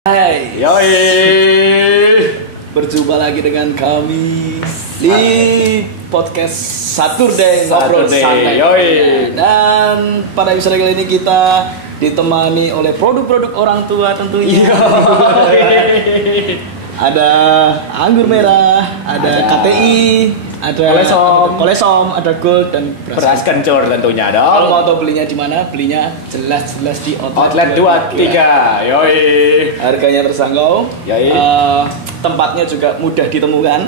Hai, Yoi, berjumpa lagi dengan kami di podcast Saturday Ngobrol Saturday, Santai. yoi. Dan pada episode kali ini kita ditemani oleh produk-produk orang tua tentunya. Ada anggur merah, ada KTI, ada kolesom, ada gold dan beras kencur tentunya Kalau dong. mau tahu belinya di mana? Belinya jelas-jelas di Outlet 23, yoi. Harganya terjangkau. Yoi. Tempatnya juga mudah ditemukan.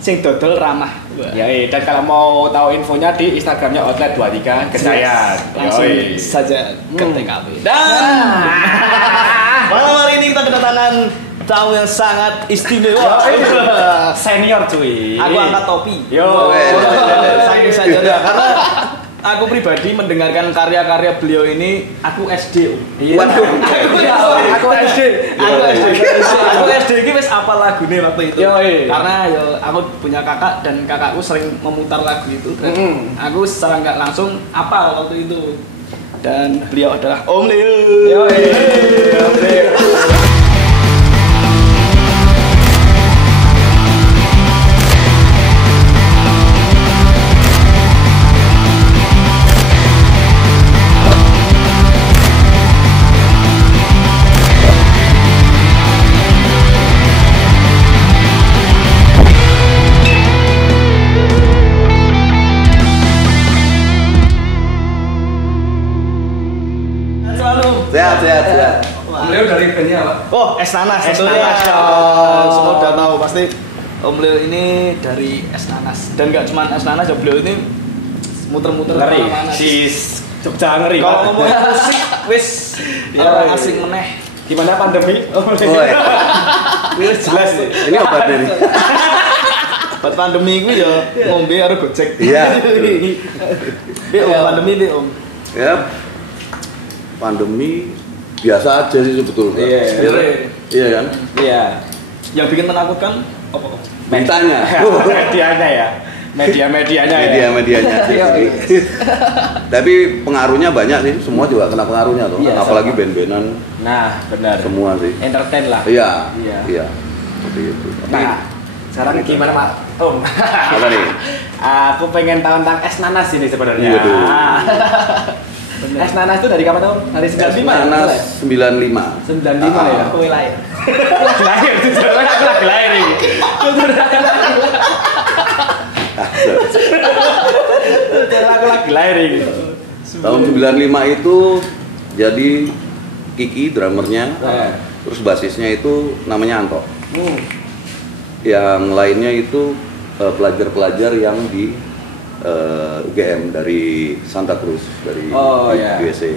Sing dodol ramah. Yoi, dan kalau mau tahu infonya di Instagramnya Outlet 23 Kejayan. Langsung Yoi. saja ke TKP. Dan malam hari ini kita kedatangan tamu yang sangat istimewa. Senior cuy. Aku angkat topi. Yo. Saking saja karena aku pribadi mendengarkan karya-karya beliau ini aku SD. Iya. Aku SD. Aku SD ini wis apal lagune waktu itu. Yoi. Karena yo aku punya kakak dan kakakku sering memutar lagu itu. Dan aku secara nggak langsung apal waktu itu. Dan beliau adalah Om Leo. Yoi. Selalu. Sehat. Beliau dari bandnya apa? Oh, Es Nanas. Es tentunya. Nanas dong. Semua udah tahu pasti Om Leo ini dari Es Nanas. Dan nggak cuma Es Nanas, ya beliau ini muter-muter Ngeri. kemana-mana. Si Jogja ngeri. Kalau Pak. ngomongin musik, wis Ya, orang iya. asing meneh. Gimana pandemi? Wis jelas nih. Ini obatnya nih. Buat pandemi gue ya ngombe karo Gojek. Iya. Bi Om, pandemi bi Om. Ya, pandemi biasa aja sih sebetulnya. Iya. Iya kan? Iya. Yang bikin menakutkan apa? Beritanya. Medianya ya. Media-medianya ya. Media-medianya sih. Iya. Tapi pengaruhnya banyak sih. Semua juga kena pengaruhnya tuh. Iya, Apalagi sama. band-bandan Nah, benar. semua sih. Entertain lah. Iya. Iya. Iya. Seperti itu. Tapi Nah, sekarang gimana Pak Om? apa nih? Aku pengen tahu tentang es nanas ini sebenarnya. Waduh. Es nanas itu dari kapan Om? Dari 95 ya? Nanas 95. 95 ya? Aku lahir. Lagi lahir, sebenarnya aku lagi lahir ini. Aku lagi lahir ini. Tahun 95 itu jadi Kiki drummernya. Nah. Terus basisnya itu namanya Anto. Hmm. Yang lainnya itu pelajar-pelajar yang di UGM dari Santa Cruz dari Oh, iya. USA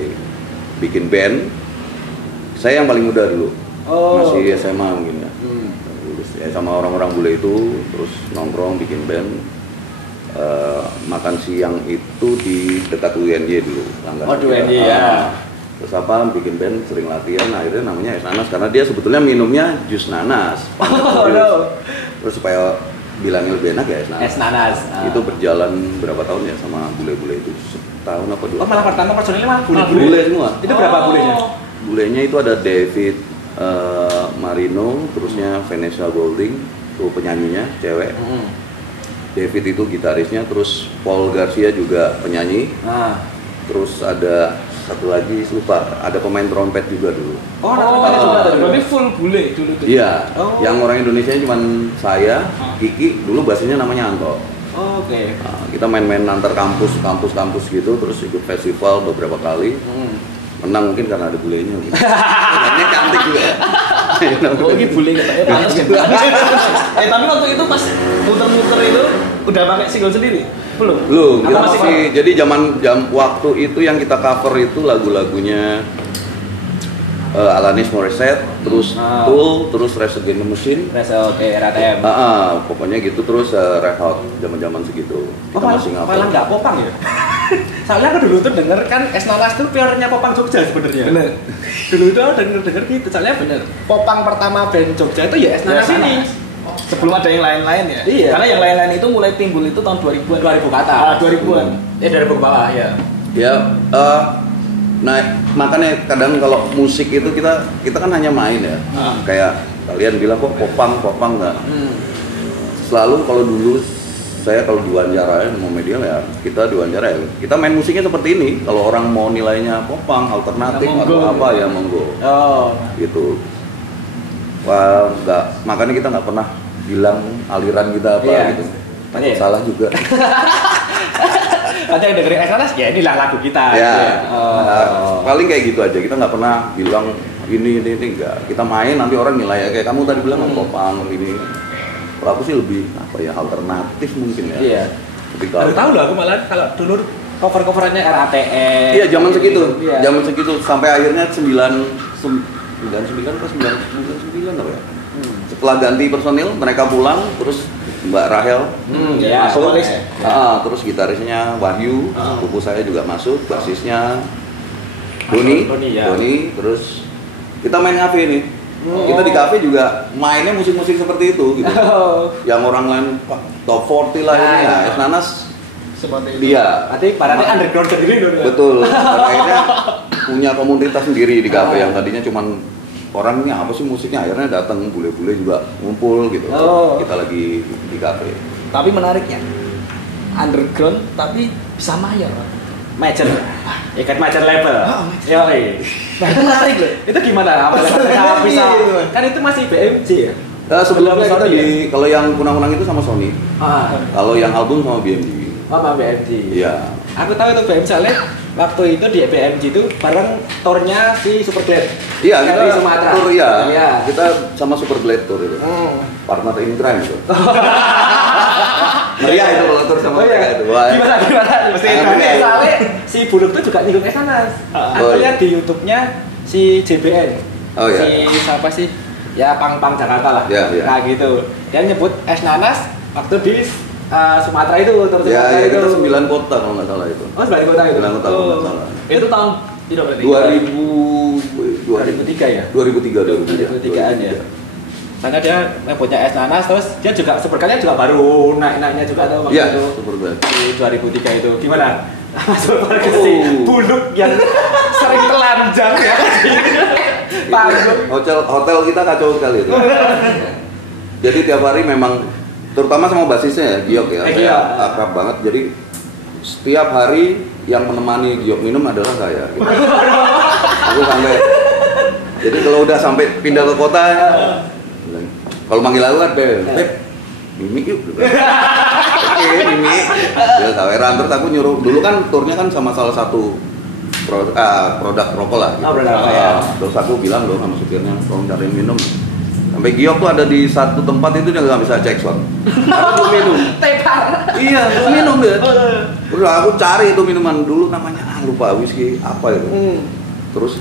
bikin band. Saya yang paling muda dulu, Oh. masih SMA mungkin ya. Hmm. Lulus ya sama orang-orang bule itu, terus nongkrong bikin band. Makan siang itu di dekat UNY dulu. langganan Oh, di kita. UNY, ya. Terus apa bikin band, sering latihan, akhirnya namanya es nanas karena dia sebetulnya minumnya jus nanas. Oh, no. Terus supaya bilangnya lebih enak ya es nanas. Es nanas. Itu berjalan berapa tahun ya sama bule-bule itu, setahun apa dua? Oh, malah pertama personilnya malah bule-bule. Bule semua. Itu berapa bulenya? Bulenya itu ada David Marino, terusnya Vanessa Golding, tuh penyanyinya cewek. Hmm. David itu gitarisnya, terus Paul Garcia juga penyanyi. Nah. Terus ada satu lagi lupa, ada pemain trompet juga dulu. Oh, Berarti full bule dulu tuh. Iya, Oh. yang orang Indonesia cuman saya, Kiki, dulu bahasanya namanya Anto. Oh, oke. Nah, kita main-main antar kampus gitu, terus ikut festival beberapa kali. Menang mungkin karena ada bulenya. Bulenya cantik juga. Oh, ini bule katanya panas ya. Tapi waktu itu pas muter-muter itu udah pakai single sendiri? Belum. Belum, Apa kita masih masih. Jadi waktu itu yang kita cover itu lagu-lagunya Alanis Morissette, terus Tool, terus Rage Against the Machine. Oke, RATM. Pokoknya gitu, terus Red Hot zaman-zaman segitu. Kita masih malah ngapal. nggak popang ya? Soalnya aku dulu tuh denger kan es nanas tuh pionirnya popang Jogja sebenarnya. Bener. Dulu tuh denger gitu. Soalnya bener. Popang pertama band Jogja itu ya es nanas Ya, ini. Sebelum ada yang lain-lain ya. Iya. Karena yang lain-lain itu mulai timbul itu tahun 2000-an. 2000 ke atas. 2000-an. 2000 ke bawah ya. Ya, Nah, makanya kadang kalau musik itu kita kan hanya main ya. Kayak kalian bilang kok popang nggak. Selalu kalau dulu saya kalau diwawancara mau media ya kita diwawancara ya kita main musiknya seperti ini. Kalau orang mau nilainya popang alternatif atau apa ya monggo. Gitu. Wah, makanya kita nggak pernah bilang aliran kita apa gitu. Takut salah juga. Ada yang dengerin Exnanas, ya inilah lagu kita. Ya. Paling kayak gitu aja. Kita nggak pernah bilang ini enggak. Kita main nanti orang nilai kayak kamu tadi bilang popang ini. Kalau aku sih lebih apa ya alternatif mungkin ya. Iya. Baru tahu loh aku malah kalau dulu cover-coverannya RATM. Iya zaman segitu. Zaman segitu sampai akhirnya 99 apa 99 apa ya. Setelah ganti personil mereka pulang terus Mbak Rahel masuk. Terus gitarisnya Wahyu, buku saya juga masuk, basisnya Doni, terus kita main kafe nih. Kita di kafe juga mainnya musik-musik seperti itu gitu. Yang orang lain top 40 lah ini ya, Exnanas seperti itu. Dia. Berarti parahnya underground sendiri dulu ya. Betul. Akhirnya punya komunitas sendiri di kafe yang tadinya cuman orang ini apa sih musiknya, akhirnya datang bule-bule juga ngumpul gitu. Kita lagi di kafe. Tapi menariknya underground tapi bisa mayor. Major, ikat major label. Nah itu menarik loh. Itu gimana? Bisa? Kan itu masih BMG ya. Sebelumnya kita kalau yang kunang-kunang itu sama Sony. Kalau yang album sama BMG. Sama BMG. Iya. Aku tahu itu BMG soalnya waktu itu di BMG itu bareng tournya si Superblade. Iya, kita di Sumatera. Tour ya. Kita sama Superblade tour itu. Partner in crime itu. Meriah itu kalau tour sama mereka itu. Gimana? Mesti soalnya si Buluk itu juga nyinggung Exnanas. Akhirnya di YouTube-nya si JBN. Si siapa sih? Ya Pang Jakarta lah. Nah gitu. Dia nyebut Exnanas waktu di Sumatera itu, itu 9 kota kalau nggak salah itu. 9 kota itu. 9 kota kalau nggak salah. Itu tahun tidak berarti 2003 ya? 2003-an ya. Karena dia punya Exnanas, terus dia juga sepertinya juga baru naik-naiknya juga tuh waktu itu. Di 2003 itu. Gimana? Masuk ke si Buluk yang sering telanjang ya. Hotel kita kacau sekali itu. Jadi tiap hari memang terutama sama basisnya ya, Giok ya. Saya akrab banget. Jadi setiap hari yang menemani Giok minum adalah saya. Gitu. Aku sampai. Jadi kalau udah sampai pindah ke kota, kalau manggil aku kan, Beb, Mimi yuk. Oke, Mimi. Ya, kaweran terus aku nyuruh. Dulu kan turnya kan sama salah satu produk rokok lah. Gitu. Terus aku bilang dong sama supirnya, tolong cariin minum. Sampai Giok tuh ada di satu tempat itu dia nggak bisa cek slot. Aku minum. Iya, aku minum deh. Terus aku cari itu minuman dulu namanya lupa whisky apa itu. Terus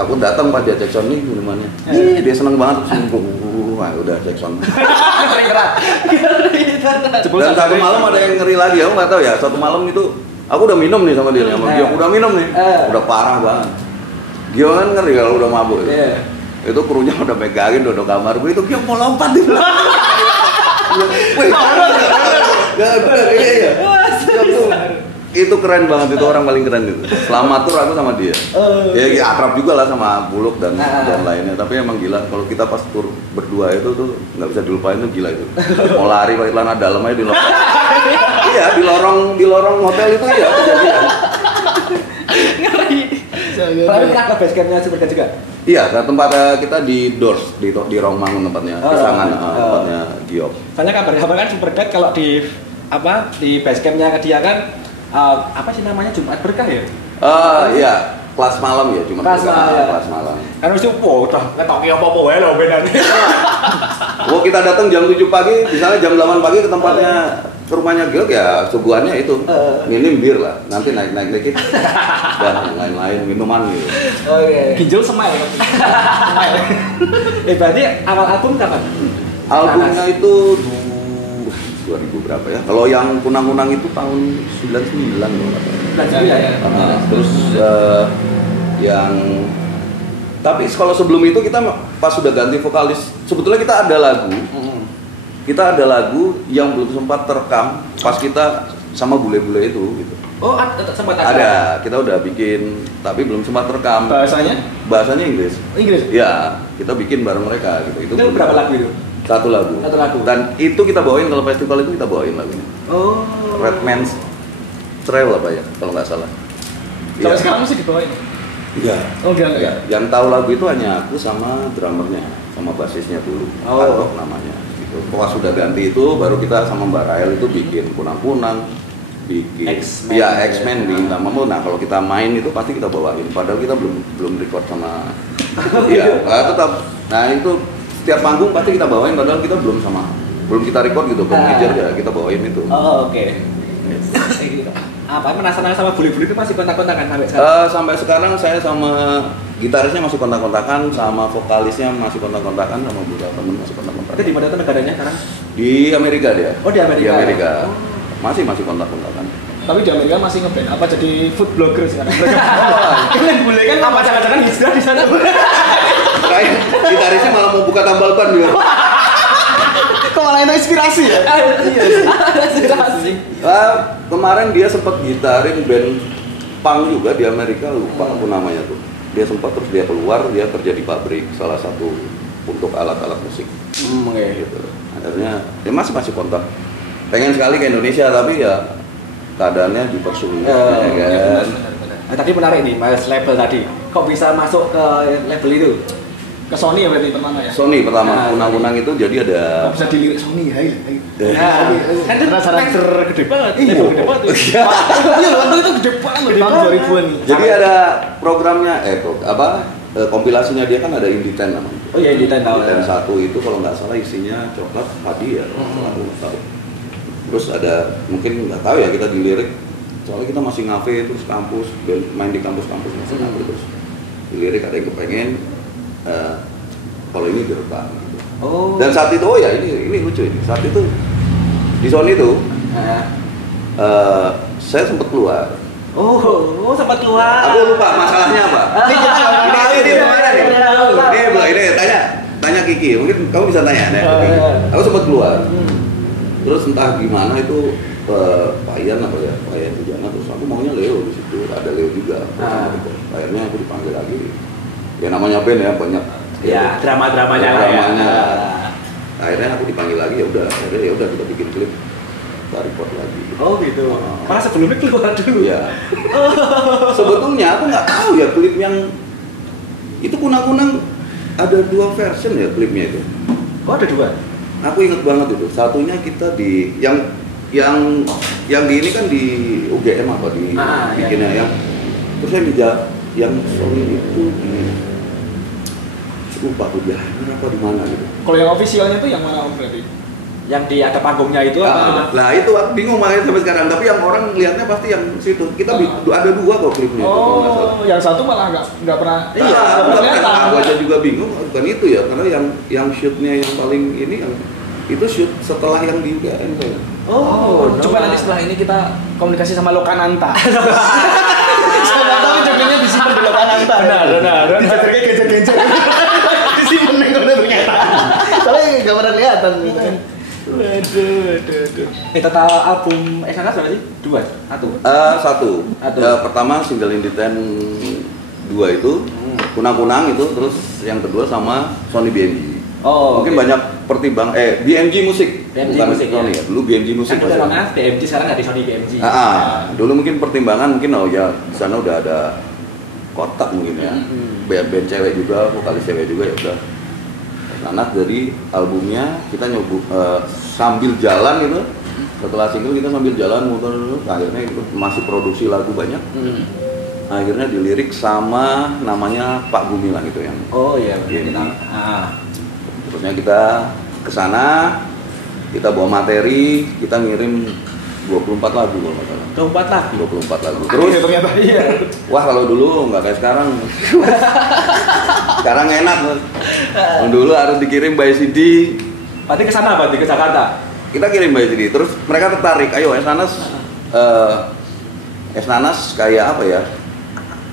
aku datang pas dia cek sound nih minumannya. Dia seneng banget terus udah cek sound. Dan satu malam ada yang ngeri lagi, aku nggak tahu ya. Satu malam itu aku udah minum nih sama dia, sama Giok udah minum nih. Udah parah banget. Giok kan ngeri kalau udah mabuk. Itu krunya udah megangin dodok kamar gue itu Giok mau lompat di belakang. Itu keren banget, itu orang paling keren itu. Selama tur aku sama dia. Ya akrab juga lah sama Buluk dan lainnya. Tapi emang gila kalau kita pas tur berdua itu tuh nggak bisa dilupain, tuh gila itu. Mau lari pakai celana dalam aja di lorong. Iya di lorong hotel itu ya kejadian. Ngeri. Tapi pernah ke base campnya Superblade juga? Iya, tempat kita di Dors, di Romangun tempatnya, Pisangan, tempatnya Giok. Soalnya kabar kan Superblade kalau di base campnya dia kan apa sih namanya Jumat Berkah ya? Iya, kelas malam ya, Jumat Berkah, kelas malam. Kan mesti udah ngetoki apa-apa wae lho bedane. Kita datang jam 7 pagi, misalnya jam 8 pagi ke tempatnya ke rumahnya Giok ya suguhannya itu minim bir lah, nanti naik dikit dan yang lain-lain minuman gitu. Ginjal semai. Berarti awal album kapan? Albumnya itu 2000 berapa ya? Kalau yang kunang-kunang itu tahun 99 loh. 99 ya. Terus yang tapi kalau sebelum itu kita pas sudah ganti vokalis, sebetulnya kita ada lagu. Kita ada lagu yang belum sempat terekam pas kita sama bule-bule itu gitu. Oh, sempat ada. Ada, kita udah bikin, tapi belum sempat rekam. Bahasanya Inggris. Inggris? Ya, kita bikin bareng mereka gitu. Itu berapa lagu itu? Satu lagu. Dan itu kita bawain, kalau festival itu kita bawain lagunya. Oh. Red Man's Trail apa ya, kalau nggak salah. Sampai sekarang masih dibawain? Iya. Oh, enggak. Yang tahu lagu itu hanya aku sama drummernya, sama basisnya dulu. Adok namanya. Gitu. Pas sudah ganti itu, baru kita sama Mbak Rael itu bikin kunang-kunang, bikin X-Men di Tamamu. Nah, kalau kita main itu pasti kita bawain. Padahal kita belum record sama. Iya, tetap. Nah, itu setiap panggung pasti kita bawain. Padahal kita belum kita record gitu. Manajer ya kita bawain itu. Oh, oke. Apa penasaran sama bule-bule itu masih kontak-kontakan sampai sekarang? Sampai sekarang saya sama gitarisnya masih kontak-kontakan, sama vokalisnya masih kontak-kontakan, sama beberapa temen masih kontak-kontakan. Itu di mana tuh negaranya sekarang? Di Amerika dia. Oh, di Amerika. Di Amerika. Masih kontak-kontakan. Tapi di Amerika masih ngeband apa jadi food blogger sekarang? Kalian bule kan apa jangan-jangan hijrah di sana? Kayak gitarisnya malah mau buka tambal ban dia. Kok malah itu inspirasi ya? Iya, inspirasi. Kemarin dia sempat gitarin band punk juga di Amerika, lupa aku namanya tuh. Dia sempat terus dia keluar, dia kerja di pabrik salah satu untuk alat-alat musik. Gitu. Akhirnya dia masih kontak. Pengen sekali ke Indonesia tapi ya keadaannya dipersulit. Kan? Tadi menarik nih, Mas label tadi. Kok bisa masuk ke label itu? Ke Sony ya berarti pertama ya? Sony pertama, kunang-kunang itu jadi ada. Bisa dilirik Sony ya? Kan itu racer gede banget. Gede banget. Iya, waktu itu gede banget di tahun 2000-an. Jadi ada programnya, kompilasinya dia kan ada Indie 10 namanya. Oh iya, Indie 10 tahu. Indie 10 1 itu kalau nggak salah isinya coklat padi ya, aku nggak tahu. Terus ada, mungkin nggak tahu ya kita dilirik, soalnya kita masih ngafe terus kampus, main di kampus-kampus masih ngafe terus. Dilirik ada yang kepengen. Kalau ini direkam gitu. Dan saat itu ini lucu ini. Saat itu di Sony itu saya sempat keluar. Sempat keluar. Aku lupa masalahnya apa. Ini gimana nih? Ini tanya Kiki. Mungkin kamu bisa tanya nih. Aku sempat keluar. Terus entah gimana itu Pak Ian Sujana, terus aku maunya Leo di situ. Ada Leo juga. Akhirnya aku dipanggil lagi. Ya namanya band ya banyak. Ya drama-dramanya lah ya. Akhirnya aku dipanggil lagi, ya udah kita bikin klip, kita record lagi. Oh gitu. Malah sebelumnya keluar dulu. Ya. Sebetulnya aku nggak tahu ya klip yang itu kunang-kunang ada 2 version ya klipnya itu. Oh ada 2. Aku inget banget itu. Satunya kita di yang di ini kan di UGM apa di bikinnya yang terus yang Sony itu di lupa tuh dia apa di mana gitu. Kalau yang officialnya tuh yang mana Om berarti? Yang di ada panggungnya itu apa? Nah itu aku bingung makanya sampai sekarang. Tapi yang orang lihatnya pasti yang situ. Kita ada 2 kok klipnya. Yang satu malah nggak pernah. Iya, aku aja juga bingung. Bukan itu ya, karena yang shootnya yang paling ini itu shoot setelah yang di UGM. Coba nanti setelah ini kita komunikasi sama Lokananta. Siapa tahu jadinya disimpan di Lokananta. Benar. Dijajarnya gencet-gencet. Disimpan nih ternyata. Soalnya nggak pernah kelihatan. Waduh. Total album Esnanas berapa sih? 2? 1. Pertama single Indie 10 2 itu kunang-kunang itu, terus yang kedua sama Sony BMG. Mungkin banyak pertimbangan BMG Musik. Bukan Musik Sony ya. Dulu BMG Musik. Kan udah lama BMG sekarang nggak di Sony BMG. Dulu mungkin pertimbangan ya di sana udah ada kotak mungkin ya. Band cewek juga, vokalis cewek juga ya udah. Anak dari albumnya kita sambil jalan gitu. Setelah single kita sambil jalan muter, akhirnya itu masih produksi lagu banyak. Akhirnya dilirik sama namanya Pak Gumilang itu yang. Terusnya kita ke sana, kita bawa materi, kita ngirim 24 lagu kalau nggak salah. 24 lagu. Terus ternyata iya. Wah kalau dulu nggak kayak sekarang. Sekarang enak. Dulu harus dikirim by CD. Berarti ke sana berarti ke Jakarta. Kita kirim by CD. Terus mereka tertarik. Ayo Esnanas kayak apa ya?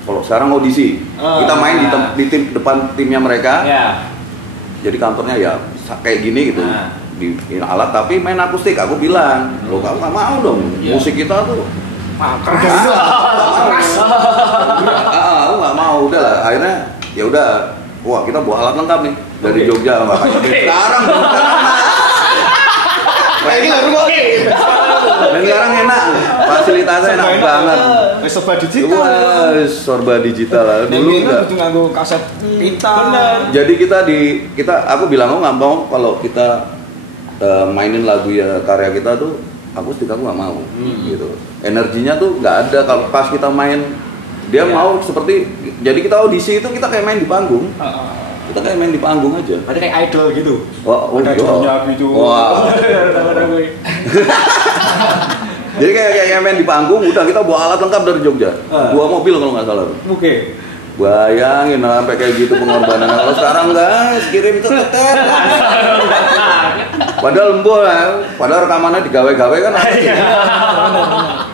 Kalau sekarang audisi. Kita main di tim depan timnya mereka. Jadi kantornya ya kayak gini gitu. Di alat tapi main akustik. Aku bilang, lo kamu nggak mau dong. Musik kita tuh Aku nggak mau, udah lah. Akhirnya ya udah, wah kita bawa alat lengkap nih dari Jogja sama sekarang. Kayak gitu oke. Dan sekarang enak, fasilitasnya enak banget. Serba digital. Serba digital lah. Dulu enggak butuh nganggo kaset pita. Jadi aku bilang nggak mau kalau kita mainin lagu ya karya kita tuh akustik, aku nggak mau gitu. Energinya tuh nggak ada kalau pas kita main. Dia mau seperti, jadi kita audisi itu kita kayak main di panggung. Kita kayak main di panggung aja. Berarti kayak idol gitu. Ada jurunya gitu. Wah. Jadi kayak main di panggung, udah kita bawa alat lengkap dari Jogja. 2 mobil kalau nggak salah. Oke. Bayangin sampai kayak gitu pengorbanan. Kalau sekarang guys, kirim tetet. Padahal embol ya. Padahal rekamannya digawe-gawe kan.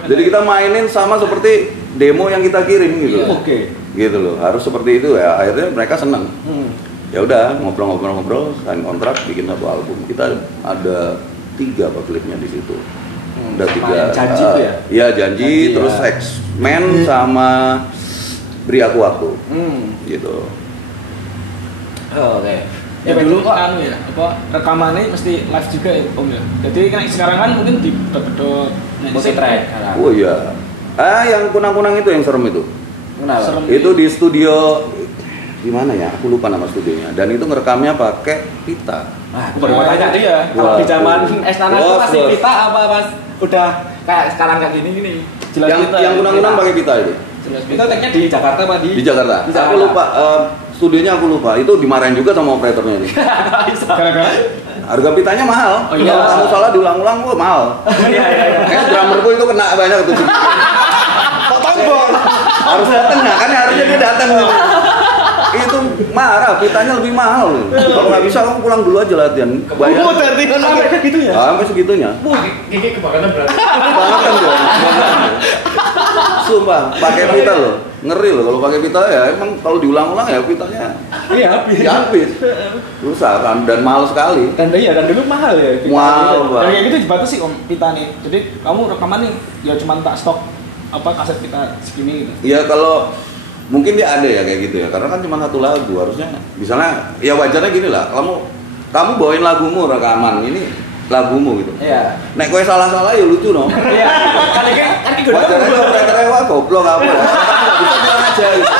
Jadi kita mainin sama seperti demo yang kita kirim gitu. Oke. Gitu loh. Harus seperti itu ya. Akhirnya mereka senang. Ya udah ngobrol-ngobrol, sign kontrak, bikin satu album. Kita ada 3 klipnya di situ. Udah 3. Janji itu ya? Iya janji, terus X-Men sama Beri Aku Waktu. Gitu. Oke. Ya dulu kan ya, rekamannya mesti live juga ya Om ya. Jadi kan sekarang kan mungkin di bedok musik track. Oh iya. Yang kunang-kunang itu yang serem itu. Kenapa? Itu di studio di mana ya? Aku lupa nama studionya. Dan itu ngerekamnya pakai pita. Aku baru mau tanya dia. Kalau di zaman Esnana itu masih pita apa Mas? Udah kayak sekarang kayak gini. Yang kunang-kunang pakai pita itu. Itu tag-nya di Jakarta apa di? Di Jakarta. Aku lupa. Studionya aku lupa. Itu dimarahin juga sama operatornya ini. Gara-gara harga pitanya mahal. Oh, iya. Kalau kamu salah diulang-ulang, mahal. Iya. Kayak drummerku itu kena banyak tuh. Kok tombol? Harus datang nggak? Kan harusnya dia datang. Itu marah, pitanya lebih mahal. Kalau nggak bisa kamu pulang dulu aja latihan. Bayar. Sampai segitunya. Sampai segitunya. Gigi kebakaran berarti. Banget kan dia. Sumpah, pakai pita loh. Ngeri loh kalau pakai pita ya. Emang kalau diulang-ulang ya pitanya. Iya habis. Susah kan dan mahal sekali. Dan dulu mahal ya. Mahal banget. Dan kayak gitu dibatasi Om pita nih. Jadi kamu rekaman nih ya cuma tak stok kaset pita segini gitu. Iya kalau mungkin dia ada ya kayak gitu ya. Karena kan cuma satu lagu harusnya. Misalnya ya wajarnya gini lah. Kamu bawain lagumu rekaman ini lagumu gitu. Iya. Nek kowe salah-salah ya lucu no. Iya. Kan wajarnya operatornya wah goblok kamu ya. Kamu nggak bisa bilang aja. Gitu.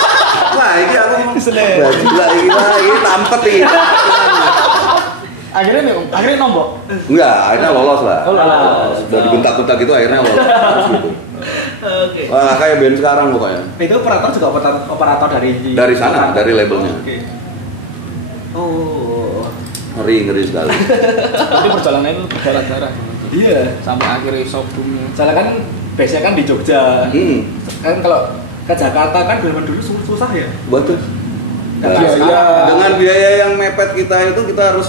Wah ini aku gila ini tampet ini. Akhirnya nombok. Enggak, akhirnya lolos lah. Lolos. Udah dibentak-bentak gitu akhirnya lolos. Terus gitu. Oke. Wah kayak band sekarang pokoknya. Itu operator juga operator dari sana, dari labelnya. Oke. Oh. Ngeri sekali. Tapi perjalanannya itu berdarah-darah. Iya. Sampai akhirnya showroomnya. Soalnya kan biasanya kan di Jogja. Kan kalau ke Jakarta kan dulu susah ya. Betul. Dengan biaya yang mepet kita itu kita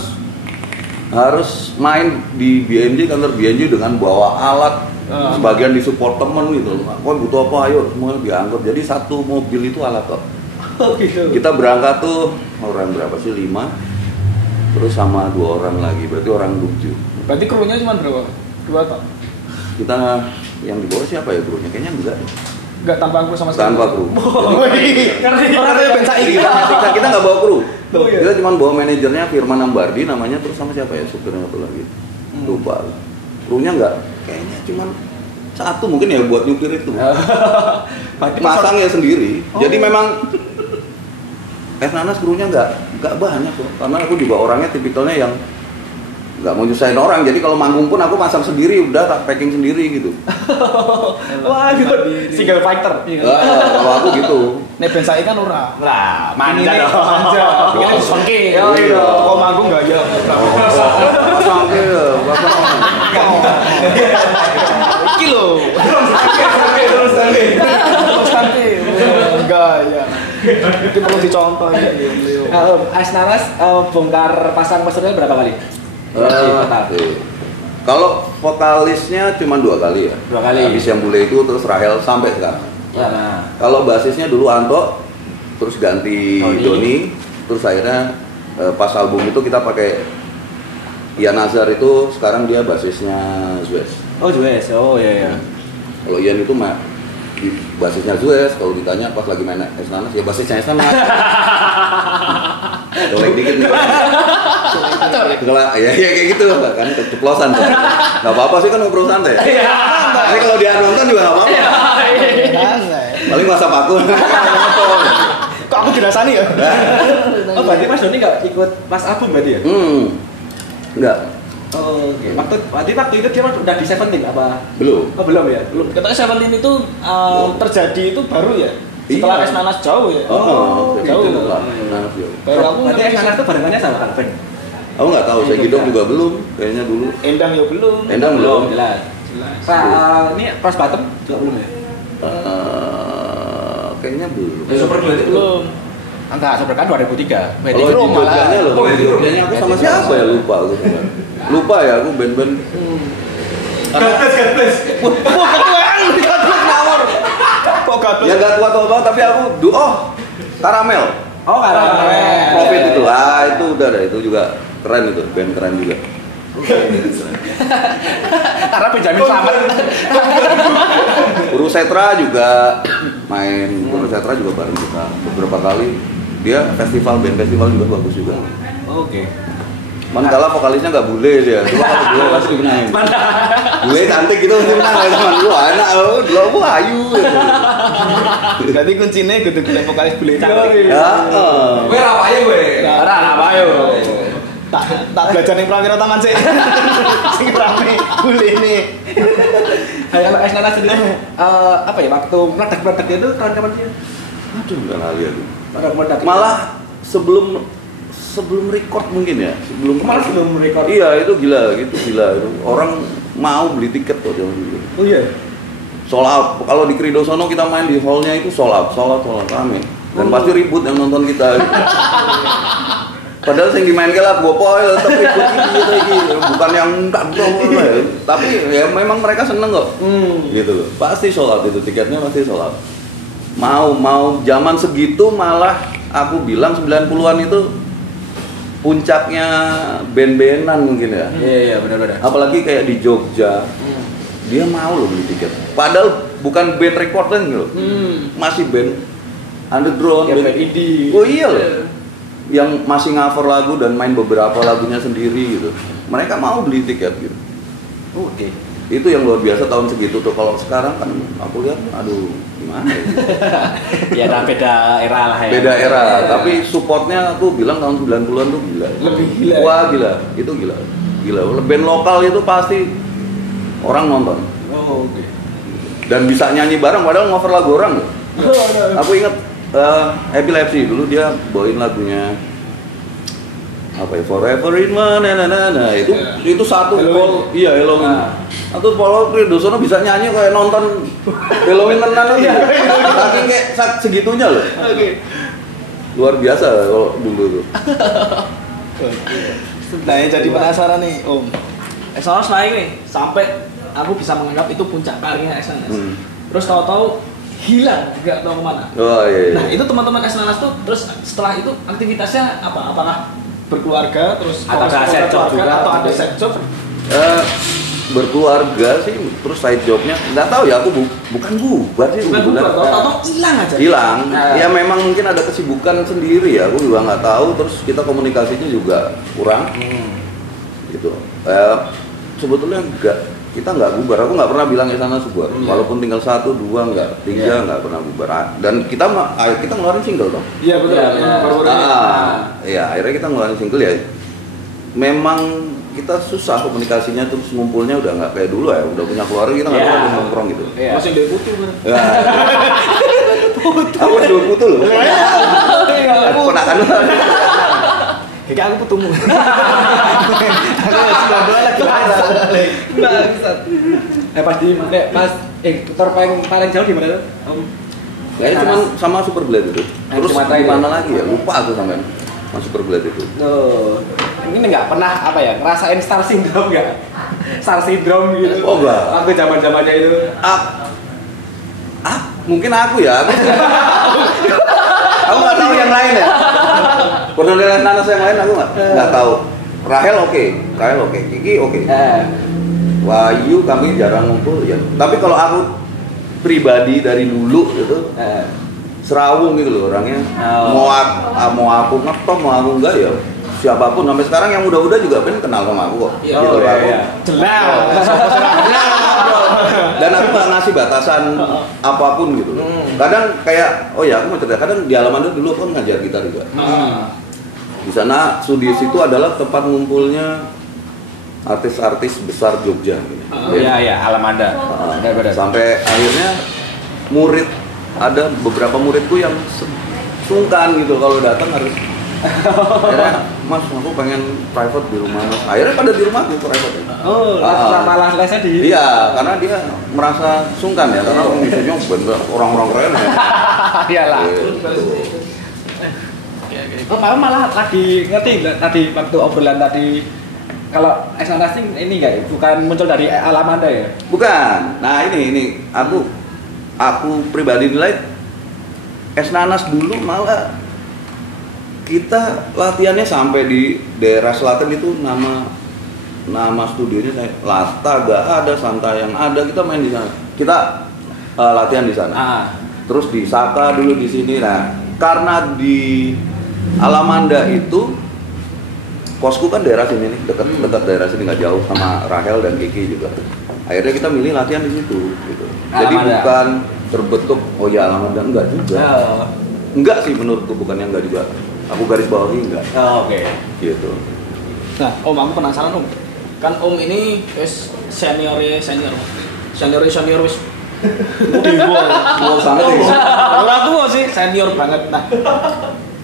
harus main di BNJ, kantor BNJ dengan bawa alat. Sebagian disupport temen gitu. Kau butuh apa? Ayo semua diangkut. Jadi satu mobil itu alat kok. Oh gitu. Kita berangkat tuh orang berapa sih? 5. Terus sama 2 orang lagi, berarti orang 7. Berarti krunya cuma berapa? 2 toh? Kita yang di bawah siapa ya krunya? Kayaknya enggak. Enggak tanpa kru sama sekali. Tanpa kru. Karena Kita nggak bawa kru. Kita cuma bawa manajernya Firman Ambardi namanya, terus sama siapa ya supirnya satu lagi. Lupa. Krunya enggak. Kayaknya cuma 1 mungkin ya buat nyupir itu. Masangnya sendiri. Jadi memang Esnanas krunya nggak banyak kok, karena aku juga orangnya tipikalnya yang nggak mau nyusahin orang, jadi kalau manggung pun aku pasang sendiri, udah tak packing sendiri gitu. Wah gitu, single fighter. Kalau aku gitu. Nek ben saiki kan ora. Lah, manja dong. Manja. Pikirnya disongke. Iya. Kok manggung enggak ya? Songke. Iki lho. Terus santai. Enggak ya. Itu perlu dicontoh ya. Esnanas bongkar pasang mesinnya berapa kali? Kalau vokalisnya cuma 2 kali ya. 2 kali. Habis yang bule itu terus Rahel sampai sekarang. Nah. Kalau basisnya dulu Anto, terus ganti Doni, terus akhirnya pas album itu kita pakai Ian Nazar itu, sekarang dia basisnya Zwes. Oh Zwes, oh iya. Kalau Ian itu mah di basisnya Suez, kalau ditanya pas lagi main Esnanas ya basisnya Esnanas. Colek dikit nih. Ya kayak gitu kan keceplosan tuh. Enggak apa-apa sih kan ngobrol santai. Iya. Tapi kalau dia nonton juga enggak apa-apa. Paling masa paku. Kok aku dirasani ya? Oh, berarti Mas Doni enggak ikut pas album berarti ya? Enggak. Oh, oke. Waktu itu dia udah di Seventeen apa? Belum. Oh, belum ya? Belum. Katanya Seventeen itu terjadi itu baru ya? Setelah Esnanas jauh ya? Oh, jauh. Baru aku berarti Esnanas itu barengannya sama Kang Ben? Aku nggak tahu, saya Gidok juga belum, kayaknya dulu. Endang ya belum. Endang belum. Jelas. Ini Pros Bottom juga belum ya? Kayaknya belum. Super Glad itu belum. Enggak, Super kan 2003. Kalau di Jogjanya loh, di Jogjanya aku sama siapa ya lupa aku. Lupa ya aku band-band. Gables. Wah, ketuaan ngawur. Kok gables? Ya nggak tua-tua banget tapi aku Karamel. Oh, Karamel. Profit itu. Itu udah ada, itu juga keren itu, band keren juga. Karena Benjamin Slamet. Urusetra juga main, Urusetra juga bareng kita beberapa kali. Dia band festival juga bagus juga. Oke. Manakala vokalisnya nggak bule dia, cuma kalau bule pasti dimenangin. Bule cantik gitu mesti menang ya teman gua, enak dulu gua ayu. Berarti kuncinya kudu vokalis bule cantik. Kowe ra payu kowe. Ora payu. Tak belajar ning Prawira Taman sih. Sing rame bule ini. Kalau Esnanas sendiri apa ya waktu meledak-meledak itu kawan-kawan dia? Aduh nggak lali aku. Meledak. Malah sebelum record mungkin ya, sebelum record. Iya itu gila itu. Orang mau beli tiket kok zaman dulu. Oh iya. Sold out. Kalau di Kridosono kita main di hallnya itu sold out rame. Dan pasti ribut yang nonton kita. Padahal yang dimainkan lah bopoy tetap ribut gitu. Bukan yang enggak ya. Tapi ya memang mereka seneng kok. Gitu loh. Pasti sold out itu tiketnya pasti sold out. Mau zaman segitu malah aku bilang 90-an itu puncaknya band-bandan mungkin ya. Iya benar-benar. Apalagi kayak di Jogja, dia mau loh beli tiket. Padahal bukan band recording loh, masih band underground, ya, band indie. Oh iya loh, yang masih cover lagu dan main beberapa lagunya sendiri gitu. Mereka mau beli tiket gitu. Oke. Itu yang luar biasa tahun segitu tuh. Kalau sekarang kan aku lihat, aduh gimana Ya ya? udah beda era lah ya. Beda era, tapi supportnya aku bilang tahun 90-an tuh gila. Lebih gila. Wah gila, itu gila. Band lokal itu pasti orang nonton. Oh, oke. Dan bisa nyanyi bareng padahal ngover lagu orang loh. Aku inget Epilepsy dulu dia bawain lagunya apa ya, Forever in Mana itu satu pol, iya Halloween. Atau Polo Kridosono bisa nyanyi kayak nonton Halloween tenan aja. Saking kayak segitunya loh. Oke. Luar biasa kalau dulu tuh. Nah, jadi penasaran nih, Om. Esnanas naik nih, sampai aku bisa menganggap itu puncak karirnya Esnanas. Terus tahu-tahu hilang, nggak tahu kemana. Oh iya. Nah, itu teman-teman Esnanas tuh terus setelah itu aktivitasnya apa? Apakah berkeluarga terus atau ada set job juga atau ada set job? Berkeluarga sih, terus side jobnya nggak tahu ya, aku bukan bubar sih, atau hilang aja. Hilang. Ya memang mungkin ada kesibukan sendiri ya, aku juga nggak tahu. Terus kita komunikasinya juga kurang. Gitu. Sebetulnya kita nggak bubar. Aku nggak pernah bilang Esnanas bubar. Walaupun tinggal 1, 2, nggak 3 nggak pernah bubar. Dan kita ngeluarin single dong. Iya betul. Iya, akhirnya kita ngeluarin single ya. Memang kita susah komunikasinya, terus ngumpulnya udah nggak kayak dulu ya, udah punya keluarga kita nggak pernah nongkrong gitu. Masih dari putu kan? Aku udah putu loh. Ponakan lu. Kayak aku putumu. Tour paling jauh di mana tuh? Kayaknya cuma sama Super Blade itu. Terus di mana lagi ya? Lupa aku sampean. Sama Super Blade itu. Tuh. Ini nggak pernah apa ya, ngerasain star syndrome nggak? Star syndrome gitu. Oh enggak. Aku zaman-zamannya itu. Mungkin aku ya. Aku nggak tahu yang lain ya. Pernah lihat Nanas yang lain aku nggak tahu. Rahel oke, Kiki oke. Wahyu kami jarang ngumpul ya. Tapi kalau aku pribadi dari dulu gitu serawung gitu loh orangnya. Mau aku ngetop mau aku enggak ya siapapun sampai sekarang yang udah juga pengen kenal sama aku kok. Gitu loh aku. Jelas. Dan aku nggak ngasih batasan apapun gitu. Kadang kayak aku mau cerita. Kadang di Alamanda dulu aku ngajar gitar juga. Di sana Studios itu adalah tempat ngumpulnya artis-artis besar Jogja. Iya, Alamanda. Sampai akhirnya ada beberapa muridku yang sungkan gitu kalau datang harus. Akhirnya, Mas, aku pengen private di rumah Mas. Akhirnya pada di rumahku private. Malah lesnya di. Iya, karena dia merasa sungkan ya, karena musiknya bener orang-orang keren ya. Iyalah. Malah lagi ngerti tadi waktu obrolan tadi kalau Esnanas ini enggak bukan muncul dari Alamanda ya? Bukan. Nah, ini aku pribadi nilai Esnanas dulu malah kita latihannya sampai di daerah selatan itu nama studionya Lasta gak ada, Santa yang ada, kita main di sana. Kita latihan di sana. Terus di Saka dulu di sini. Nah, karena di Alamanda itu kosku kan daerah sini nih, dekat daerah sini nggak jauh sama Rahel dan Kiki juga. Akhirnya kita milih latihan di situ gitu. Jadi bukan terbentuk Alamanda enggak juga. Enggak sih menurutku bukannya enggak juga. Aku garis bawahi enggak. Oke. Gitu. Nah, Om aku penasaran Om. Kan Om ini wis senior wis. Wow banget ya. Ora tua sih, senior banget. Nah,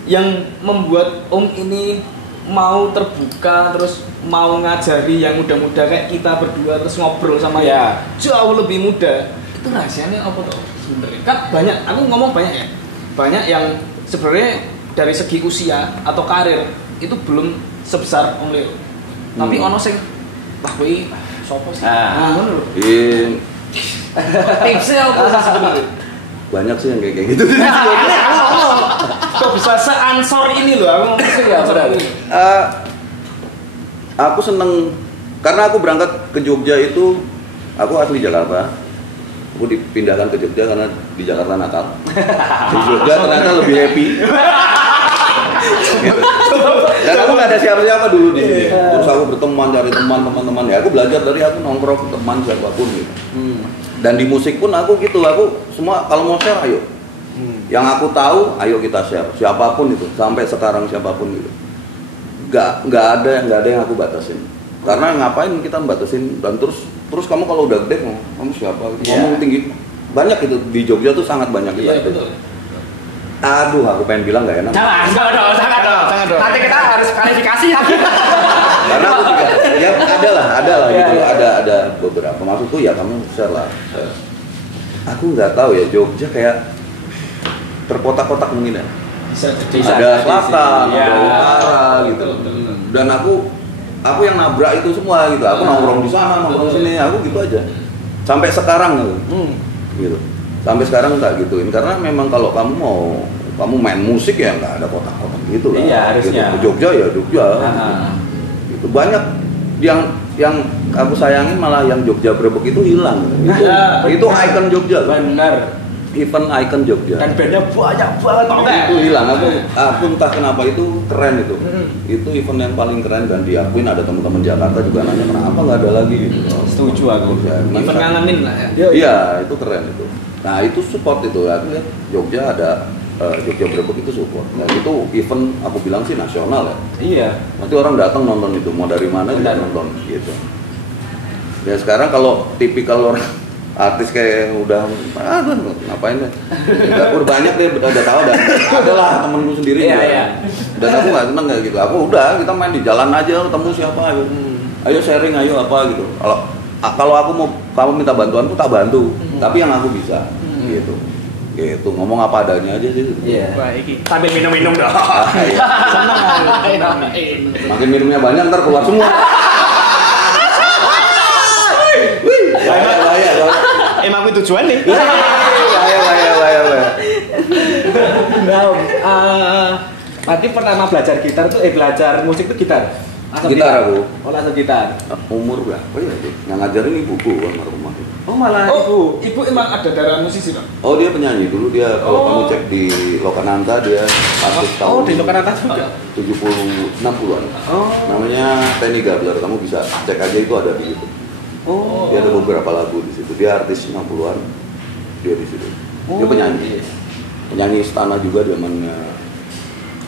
yang membuat Om ini mau terbuka terus mau ngajari yang muda-muda kayak kita berdua terus ngobrol sama yang jauh lebih muda, itu rahasianya apa tuh sebenarnya? Kan banyak, aku ngomong banyak ya. Banyak yang sebenarnya dari segi usia atau karir itu belum sebesar Om Leo. Tapi ono sing wah kuwi sopo sih? Ngono lho. Tipsnya apa sih sebenarnya? Banyak sih yang kayak gitu. Kok bisa se-ansor ini loh, aku ngomong sih ya berarti. Aku seneng karena aku berangkat ke Jogja itu, aku asli Jakarta. Aku dipindahkan ke Jogja karena di Jakarta nakal. Di Jogja ternyata lebih happy. Gitu. Dan aku nggak ada siapa-siapa dulu di sini. Terus aku berteman, cari teman-teman ya. Aku belajar dari aku nongkrong teman siapapun gitu. Dan di musik pun aku gitu, aku semua kalau mau share ayo. Yang aku tahu, ayo kita share. Siapapun itu, sampai sekarang siapapun gitu. Nggak ada yang aku batasin. Karena ngapain kita batasin dan terus kamu kalau udah gede kamu siapa? Ngomong tinggi. Banyak itu di Jogja tuh sangat banyak itu. Iya, betul. Aduh, aku pengen bilang nggak enak. Jangan dong. Nanti kita harus klarifikasi lagi. Karena aku juga, ya ada lah gitu, ada beberapa. Maksudku ya kamu share lah. Aku nggak tahu ya Jogja kayak terkotak-kotak mungkin ya. Bisa ada selatan, ada utara gitu. Dan aku yang nabrak itu semua gitu. Aku nongkrong di sana, nongkrong di sini, aku gitu aja. Sampai sekarang gitu. Sampai sekarang tak gituin karena memang kalau kamu main musik ya nggak ada kotak-kotak gitu lah. Iya harusnya. Gitu. Jogja ya Jogja. Gitu. Banyak yang aku sayangin malah yang Jogja Brebek itu hilang. Itu ikon Jogja. Benar. Event ikon Jogja. Dan bandnya banyak banget. Itu hilang. Aku entah kenapa itu keren itu. Itu event yang paling keren dan diakuin ada teman-teman Jakarta juga nanya kenapa nggak ada lagi gitu. Setuju aku. Event ngangenin lah ya. Iya itu keren itu. Nah itu support itu. Aku lihat Jogja ada Jogja Brebek itu support. Dan itu event aku bilang sih nasional ya. Iya. Nanti orang datang nonton itu mau dari mana juga nonton gitu. Ya sekarang kalau tipikal orang artis kayak udah ngapain deh. Udah banyak deh udah tahu ada lah temenku sendiri juga. Iya. Dan aku nggak seneng kayak gitu. Aku udah kita main di jalan aja ketemu siapa ayo. Ayo sharing ayo apa gitu. Kalau aku mau kamu minta bantuanku tak bantu. Tapi yang aku bisa gitu. Gitu ngomong apa adanya aja sih. Iya. Baik. Sambil minum dong. Senang. Makin minumnya banyak ntar keluar semua. Bahaya. Emang itu tujuan nih. Bahaya. Berarti pertama belajar gitar tuh belajar musik tuh gitar. Gitar aku. Oh, langsung gitar. Umur berapa ya? Yang ngajarin ibuku almarhumah. Oh, malah ibu emang ada darah musisi dong? Oh, dia penyanyi dulu dia. Kalau kamu cek di Lokananta dia artis tahun. Oh, di Lokananta juga. 60-an. Oh. Namanya Penny Gabler. Kamu bisa cek aja, itu ada di YouTube. Oh. Dia ada beberapa lagu di situ. Dia artis 60-an. Dia di situ. Dia penyanyi. Penyanyi istana juga zamannya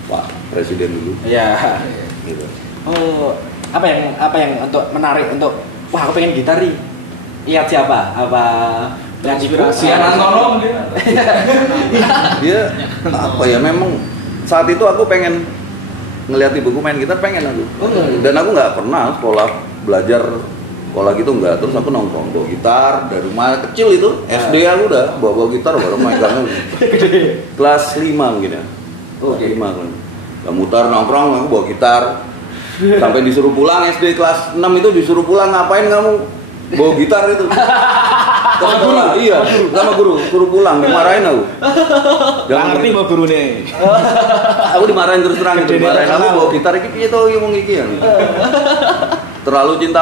Pak Presiden dulu. Iya. Gitu. Oh, apa yang untuk menarik untuk wah aku pengen gitar nih. Lihat siapa? Apa yang inspirasi? Tolong dia apa ya, memang saat itu aku pengen ngelihat ibuku main gitar, pengen aku. Dan aku nggak pernah belajar sekolah gitu, nggak. Terus aku nongkrong bawa gitar dari rumah kecil itu, SD aku udah bawa gitar, baru megangnya kelas 5 mungkin ya. Oh, 5 kan. Gak mutar nongkrong, aku bawa gitar. Sampai disuruh pulang SD kelas 6 itu, disuruh pulang, ngapain kamu bawa gitar itu? Ke sekolah, iya, sama guru, suruh pulang, dimarahin aku. Gak ngerti sama guru nih. Aku dimarahin terus terang, dimarahin aku bawa gitar, ini itu yang mau ngiki ya. Terlalu cinta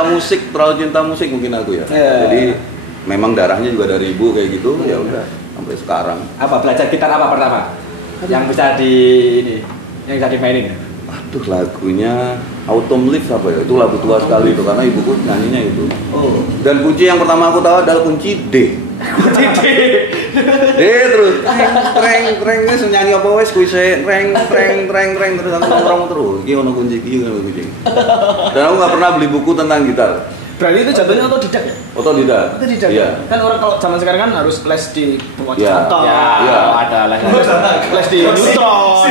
musik mungkin aku ya. Jadi memang darahnya juga dari ibu kayak gitu, ya udah sampai sekarang. Apa belajar gitar apa pertama? Yang bisa yang bisa dimainin? Aduh, lagunya Autumn Leaves apa ya? Itu lagu tua sekali itu karena ibuku nyanyinya itu. Oh. Dan kunci yang pertama aku tahu adalah kunci D. Kunci D. D terus. Treng wis nyanyi apa wis kuwi sik treng terus aku ngomong terus. Iki ono kunci. Dan aku enggak pernah beli buku tentang gitar. Berarti itu jatuhnya otodidak ya? Otodidak. Iya. Kan orang kalau zaman sekarang kan harus les di Purwokerto. Ya, ada les. Les di Nutron.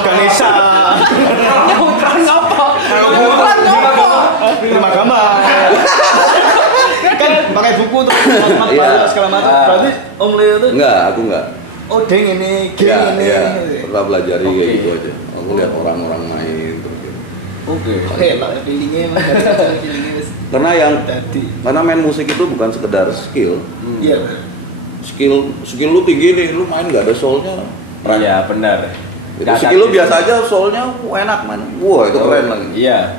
Ganesha. Nutron apa? Rumah gambar. Kan pakai buku terus segala macam. Berarti Om Leo itu? Enggak, aku enggak. Oh, deng ini, gini ini. Pernah belajar kayak gitu aja. Aku lihat orang-orang main. Oke, lah feelingnya emang feelingnya. Karena main musik itu bukan sekedar skill. Iya. Skill lu tinggi nih, lu main nggak ada soulnya. Iya benar. Skill lu biasa aja, soulnya enak main. Wah itu keren lagi. Iya.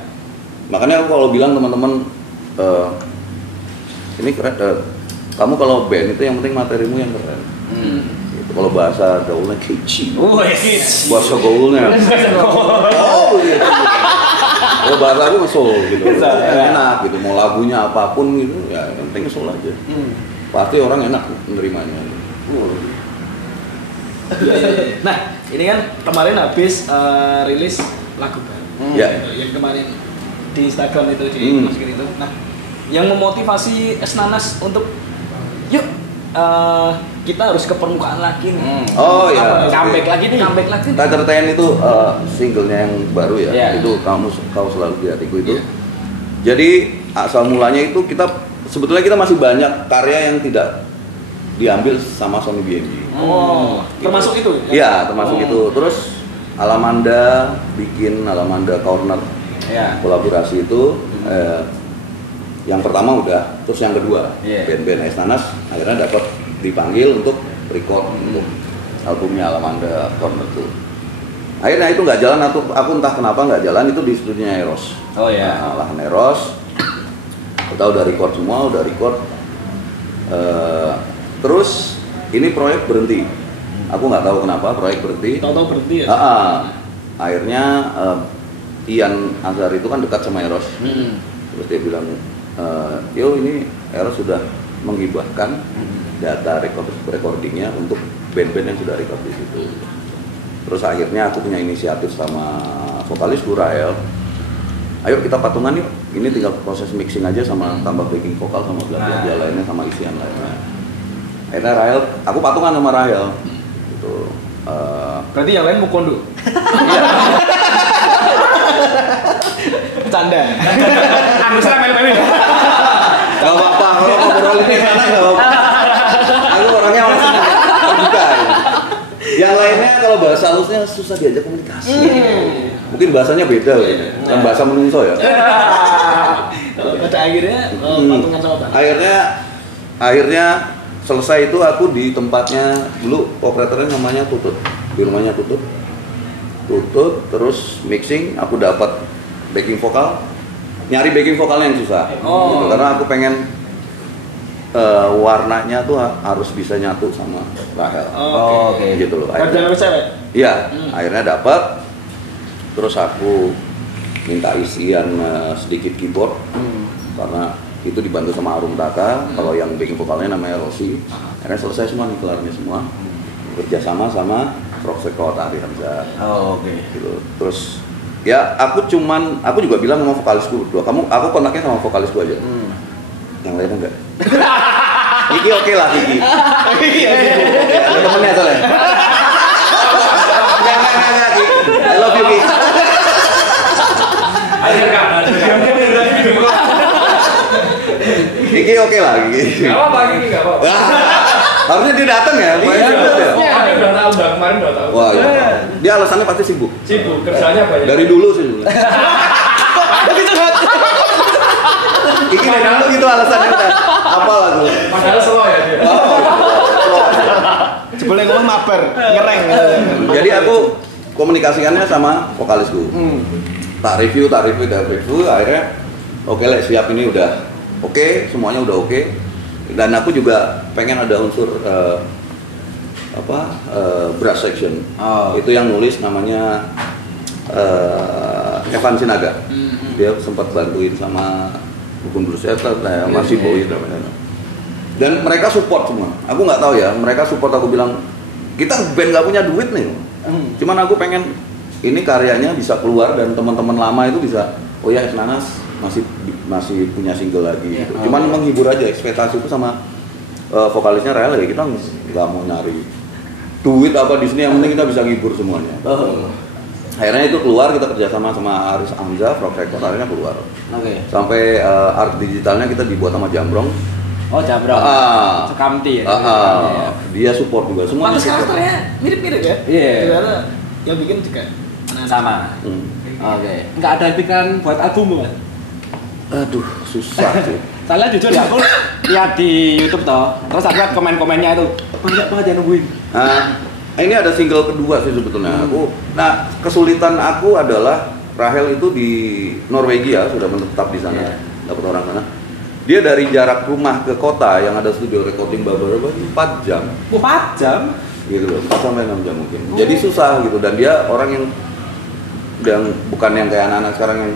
Makanya aku kalau bilang teman-teman, ini keren. Kamu kalau band itu yang penting materimu yang keren. Gitu. Kalau bahasa gaulnya catchy. Bahasa gaulnya. Kalau bahasa aku soul gitu, enak gitu, mau lagunya apapun gitu, ya yang penting soul aja. Pasti orang enak menerimanya. Nah, ini kan kemarin habis rilis lagu baru. Yang kemarin di Instagram itu dimasukin itu. Nah, yang memotivasi Esnanas untuk yuk kita harus ke permukaan lagi nih. Oh ya, comeback lagi. Entertain itu singlenya yang baru ya. Itu kamu selalu di hatiku itu. Jadi asal mulanya itu sebetulnya kita masih banyak karya yang tidak diambil sama Sony BMG. Oh, gitu. Termasuk itu? Iya, termasuk itu. Terus Alamanda bikin Alamanda Corner kolaborasi itu. Yang pertama udah, terus yang kedua band-band Esnanas akhirnya dapat dipanggil untuk record untuk albumnya Alamanda Corner itu. Akhirnya itu nggak jalan, aku entah kenapa nggak jalan, itu di studionya Eros. Oh ya. Lahan Eros. Kita udah record semua, terus ini proyek berhenti. Aku nggak tahu kenapa proyek berhenti. Tahu berhenti ya? Akhirnya Ian Azhar itu kan dekat sama Eros. Terus dia bilang, yo ini Eros sudah menghibahkan data recordingnya untuk band-band yang sudah record di situ. Terus akhirnya aku punya inisiatif sama vokalis Rael. Ayo kita patungan yuk. Ini tinggal proses mixing aja sama tambah backing vokal sama bla-bla lainnya sama isian lainnya. Akhirnya Rael, aku patungan sama Rael. Gitu. Berarti yang lain mau kondo. Bercanda. Aku serang main-main. Gak apa-apa, kalau ngobrolin di sana gak apa-apa. Aku orangnya langsung terbuka. Yang lainnya kalau bahasa halusnya susah diajak komunikasi. Mungkin bahasanya beda, kan bahasa menungso ya. Pada akhirnya patungan sama Bang. Akhirnya selesai itu aku di tempatnya dulu operatornya namanya Tutut, di rumahnya Tutut, terus mixing. Aku dapat backing vokal, nyari backing vokalnya yang susah. Gitu. Karena aku pengen warnanya tuh harus bisa nyatu sama Rahel. Gitu loh. Iya, akhirnya dapat. Terus aku minta isian sedikit keyboard karena itu dibantu sama Arum Taka. Kalau yang backing vokalnya namanya Rossi. Akhirnya selesai semua nih, kelarnya semua. Kerja sama Rock Sekot, Ari Hamzah. Gitu. Terus ya aku juga bilang sama vokalisku, aku kontaknya sama vokalisku aja. Yang lainnya enggak. Kiki oke lah, Kiki. Ada temennya soalnya. Enggak, Kiki. I love you, Kiki. Kiki oke lah, Kiki. Gak apa-apa, Kiki gak apa-apa. Harusnya dia datang ya. Udah tahu, kemarin udah tahu. Wah, iya. Dia alasannya pasti sibuk. Sibuk, kerjanya banyak. Dari dulu sih. Kiki dari dulu gitu alasannya udah. Apa lah tuh? Padahal slow ya dia. Jebule ngomong mabar, ngereng. Jadi aku komunikasikannya sama vokalisku. Tak review, akhirnya oke lah, siap, ini udah oke, semuanya udah oke. Dan aku juga pengen ada unsur brass section. Itu yang nulis namanya Evan Sinaga. Dia sempat bantuin sama Bukun Brusetter, masih Boy namanya. Dan mereka support semua. Aku nggak tahu ya, mereka support. Aku bilang kita band nggak punya duit nih. Cuman aku pengen ini karyanya bisa keluar dan teman-teman lama itu bisa, oh ya Nanas masih punya single lagi. Gitu. Cuman menghibur aja, ekspektasi itu sama vokalisnya Rahel ya, kita nggak mau nyari duit apa di sini, yang penting kita bisa ngibur semuanya. Akhirnya itu keluar, kita kerjasama sama Aris Hamzah, Rock Record, akhirnya keluar. Sampai art digitalnya kita dibuat sama Jambrong. Jambrong. Sekamti ya. Dia support juga semua. Pantes karakternya mirip-mirip ya? Iya. Yang bikin juga sama. Nggak ada pikiran buat album kan? Aduh, susah sih. Soalnya jujur ya, aku lihat di YouTube toh, terus aku lihat komen-komennya itu banyak banget yang nungguin. Ini ada single kedua sih sebetulnya. Kesulitan aku adalah Rahel itu di Norwegia, sudah menetap di sana, dapat orang sana. Dia dari jarak rumah ke kota yang ada studio recording beberapa 4 jam. 4 jam? Gitu loh, 4 sampai 6 jam mungkin. Jadi susah gitu, dan dia orang yang bukan yang kayak anak-anak sekarang yang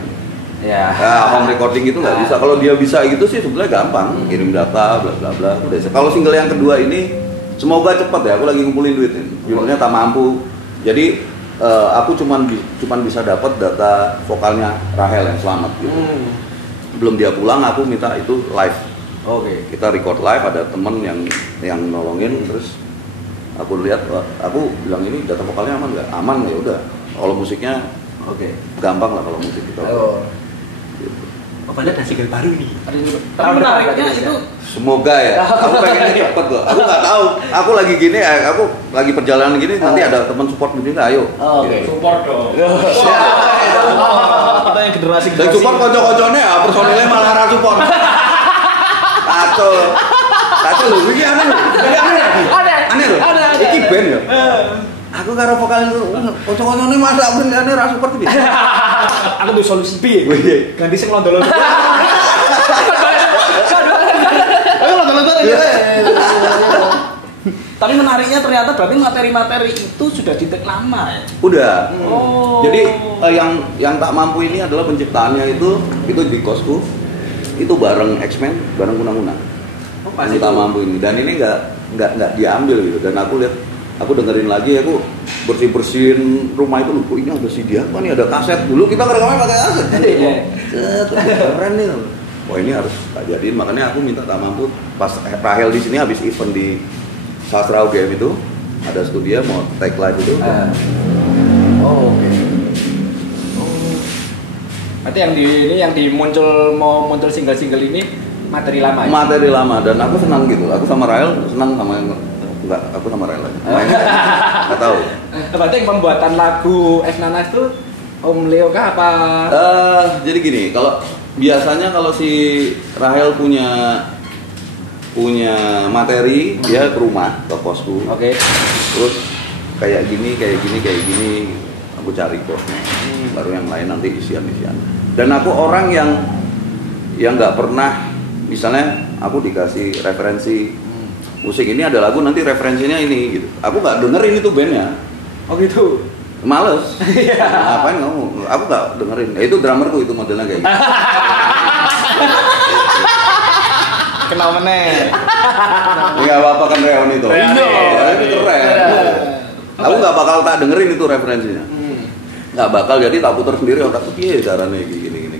home recording itu nggak bisa. Kalau dia bisa gitu sih sebenarnya gampang, kirim data, bla bla bla. Udah. Kalau single yang kedua ini semoga cepat ya. Aku lagi ngumpulin duit ini. Judulnya Tak Mampu. Jadi aku cuman bisa dapat data vokalnya Rahel yang selamat. Gitu. Belum dia pulang, aku minta itu live. Kita record live, ada temen yang nolongin, terus aku lihat, aku bilang ini data vokalnya aman nggak? Aman ya udah. Kalau musiknya gampang lah kalau musik kita. Padahal ada single baru nih. Tapi menariknya itu semoga ya. Aku pengen cepet kok. Aku nggak tahu. Aku lagi gini, aku lagi perjalanan gini. Nanti ada teman support begini, ayo. Support dong. Kita yang generasi. Dan support kocok-kocoknya, personilnya malah ra support. Kacau loh. Ini aneh loh. Aneh loh. Ini band ya. Aku karo vokal itu, kocok-kocoknya masa aneh ra support ini. Aku tuh solusi B. Ganti sing londo-londo. Tapi menariknya ternyata berarti materi-materi itu sudah di-take lama ya? Udah. Jadi yang Tak Mampu ini adalah penciptaannya itu di kosku. Itu bareng X-Men, bareng Kuna-Kuna. Ini Tak Mampu ini, dan ini nggak diambil gitu. Dan aku lihat, aku dengerin lagi, aku bersihin rumah itu, loh ini ada CD apa nih, ada kaset. Dulu kita ngerekamnya pakai kaset. Keren nih. Wah ini harus tak jadiin, makanya aku minta Tak Mampu. Pas Rahel di sini habis event di Sastra UGM itu ada studio mau take live itu. Berarti yang muncul single-single ini materi lama. Materi lama, dan aku senang gitu. Aku sama Rahel senang sama yang aku sama Rahel aja. Nggak tahu. Berarti yang pembuatan lagu F Nanas itu Om Leo kah apa? Jadi gini, kalau biasanya kalau si Rahel punya materi, dia ke rumah, ke kosku. Terus kayak gini, aku cari kosnya. Baru yang lain nanti isian. Dan aku orang yang nggak pernah, misalnya aku dikasih referensi musik ini ada lagu nanti referensinya ini gitu. Aku nggak dengerin itu bandnya. Oh gitu. Males. Ngapain kamu? Aku nggak dengerin. Itu drummerku itu modelnya kayak gitu. Kenal meneh. Nggak apa-apa kan Reon itu. Itu keren. Aku nggak bakal tak dengerin itu referensinya. Nggak bakal, jadi tak putar sendiri otak tuh piye caranya gini.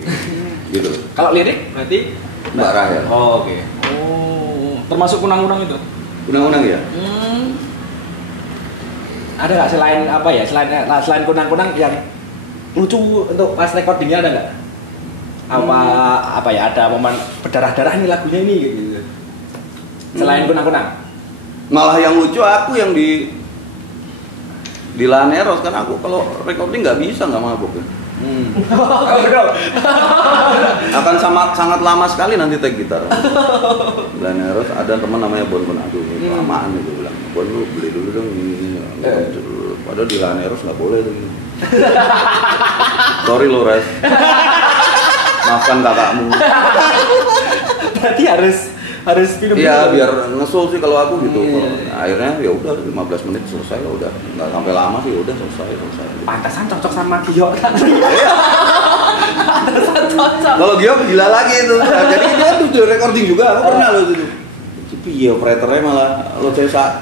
Gitu. Kalau lirik berarti Mbak Rahel. Oh, oke. Oh, termasuk kunang-kunang itu. Kunang-kunang ya? Ada nggak selain apa ya? Selain kunang-kunang yang lucu untuk pas recordingnya ada nggak? Apa ya? Ada momen berdarah-darah nih lagunya ini gitu. Selain kunang-kunang. Malah yang lucu aku yang di Laneros kan aku kalau recording nggak bisa nggak mabuk ya. Akan sangat lama sekali nanti take gitar. Laneros ada teman namanya Bon aduh kelamaan itu bilang Bon lu beli dulu dong ini. Padahal di Laneros nggak boleh tuh. Sorry lo Res. Maafkan kakakmu. Berarti harus minum. Iya biar ngesul sih kalau aku gitu. Akhirnya ya udah 15 menit selesai lah, udah nggak sampai lama sih, udah selesai. Pantasan cocok sama Giok kan. Pantasan cocok. Kalau Giok gila lagi itu. Jadi dia tuh recording juga, aku pernah loh itu. Piye operatornya malah lo cesak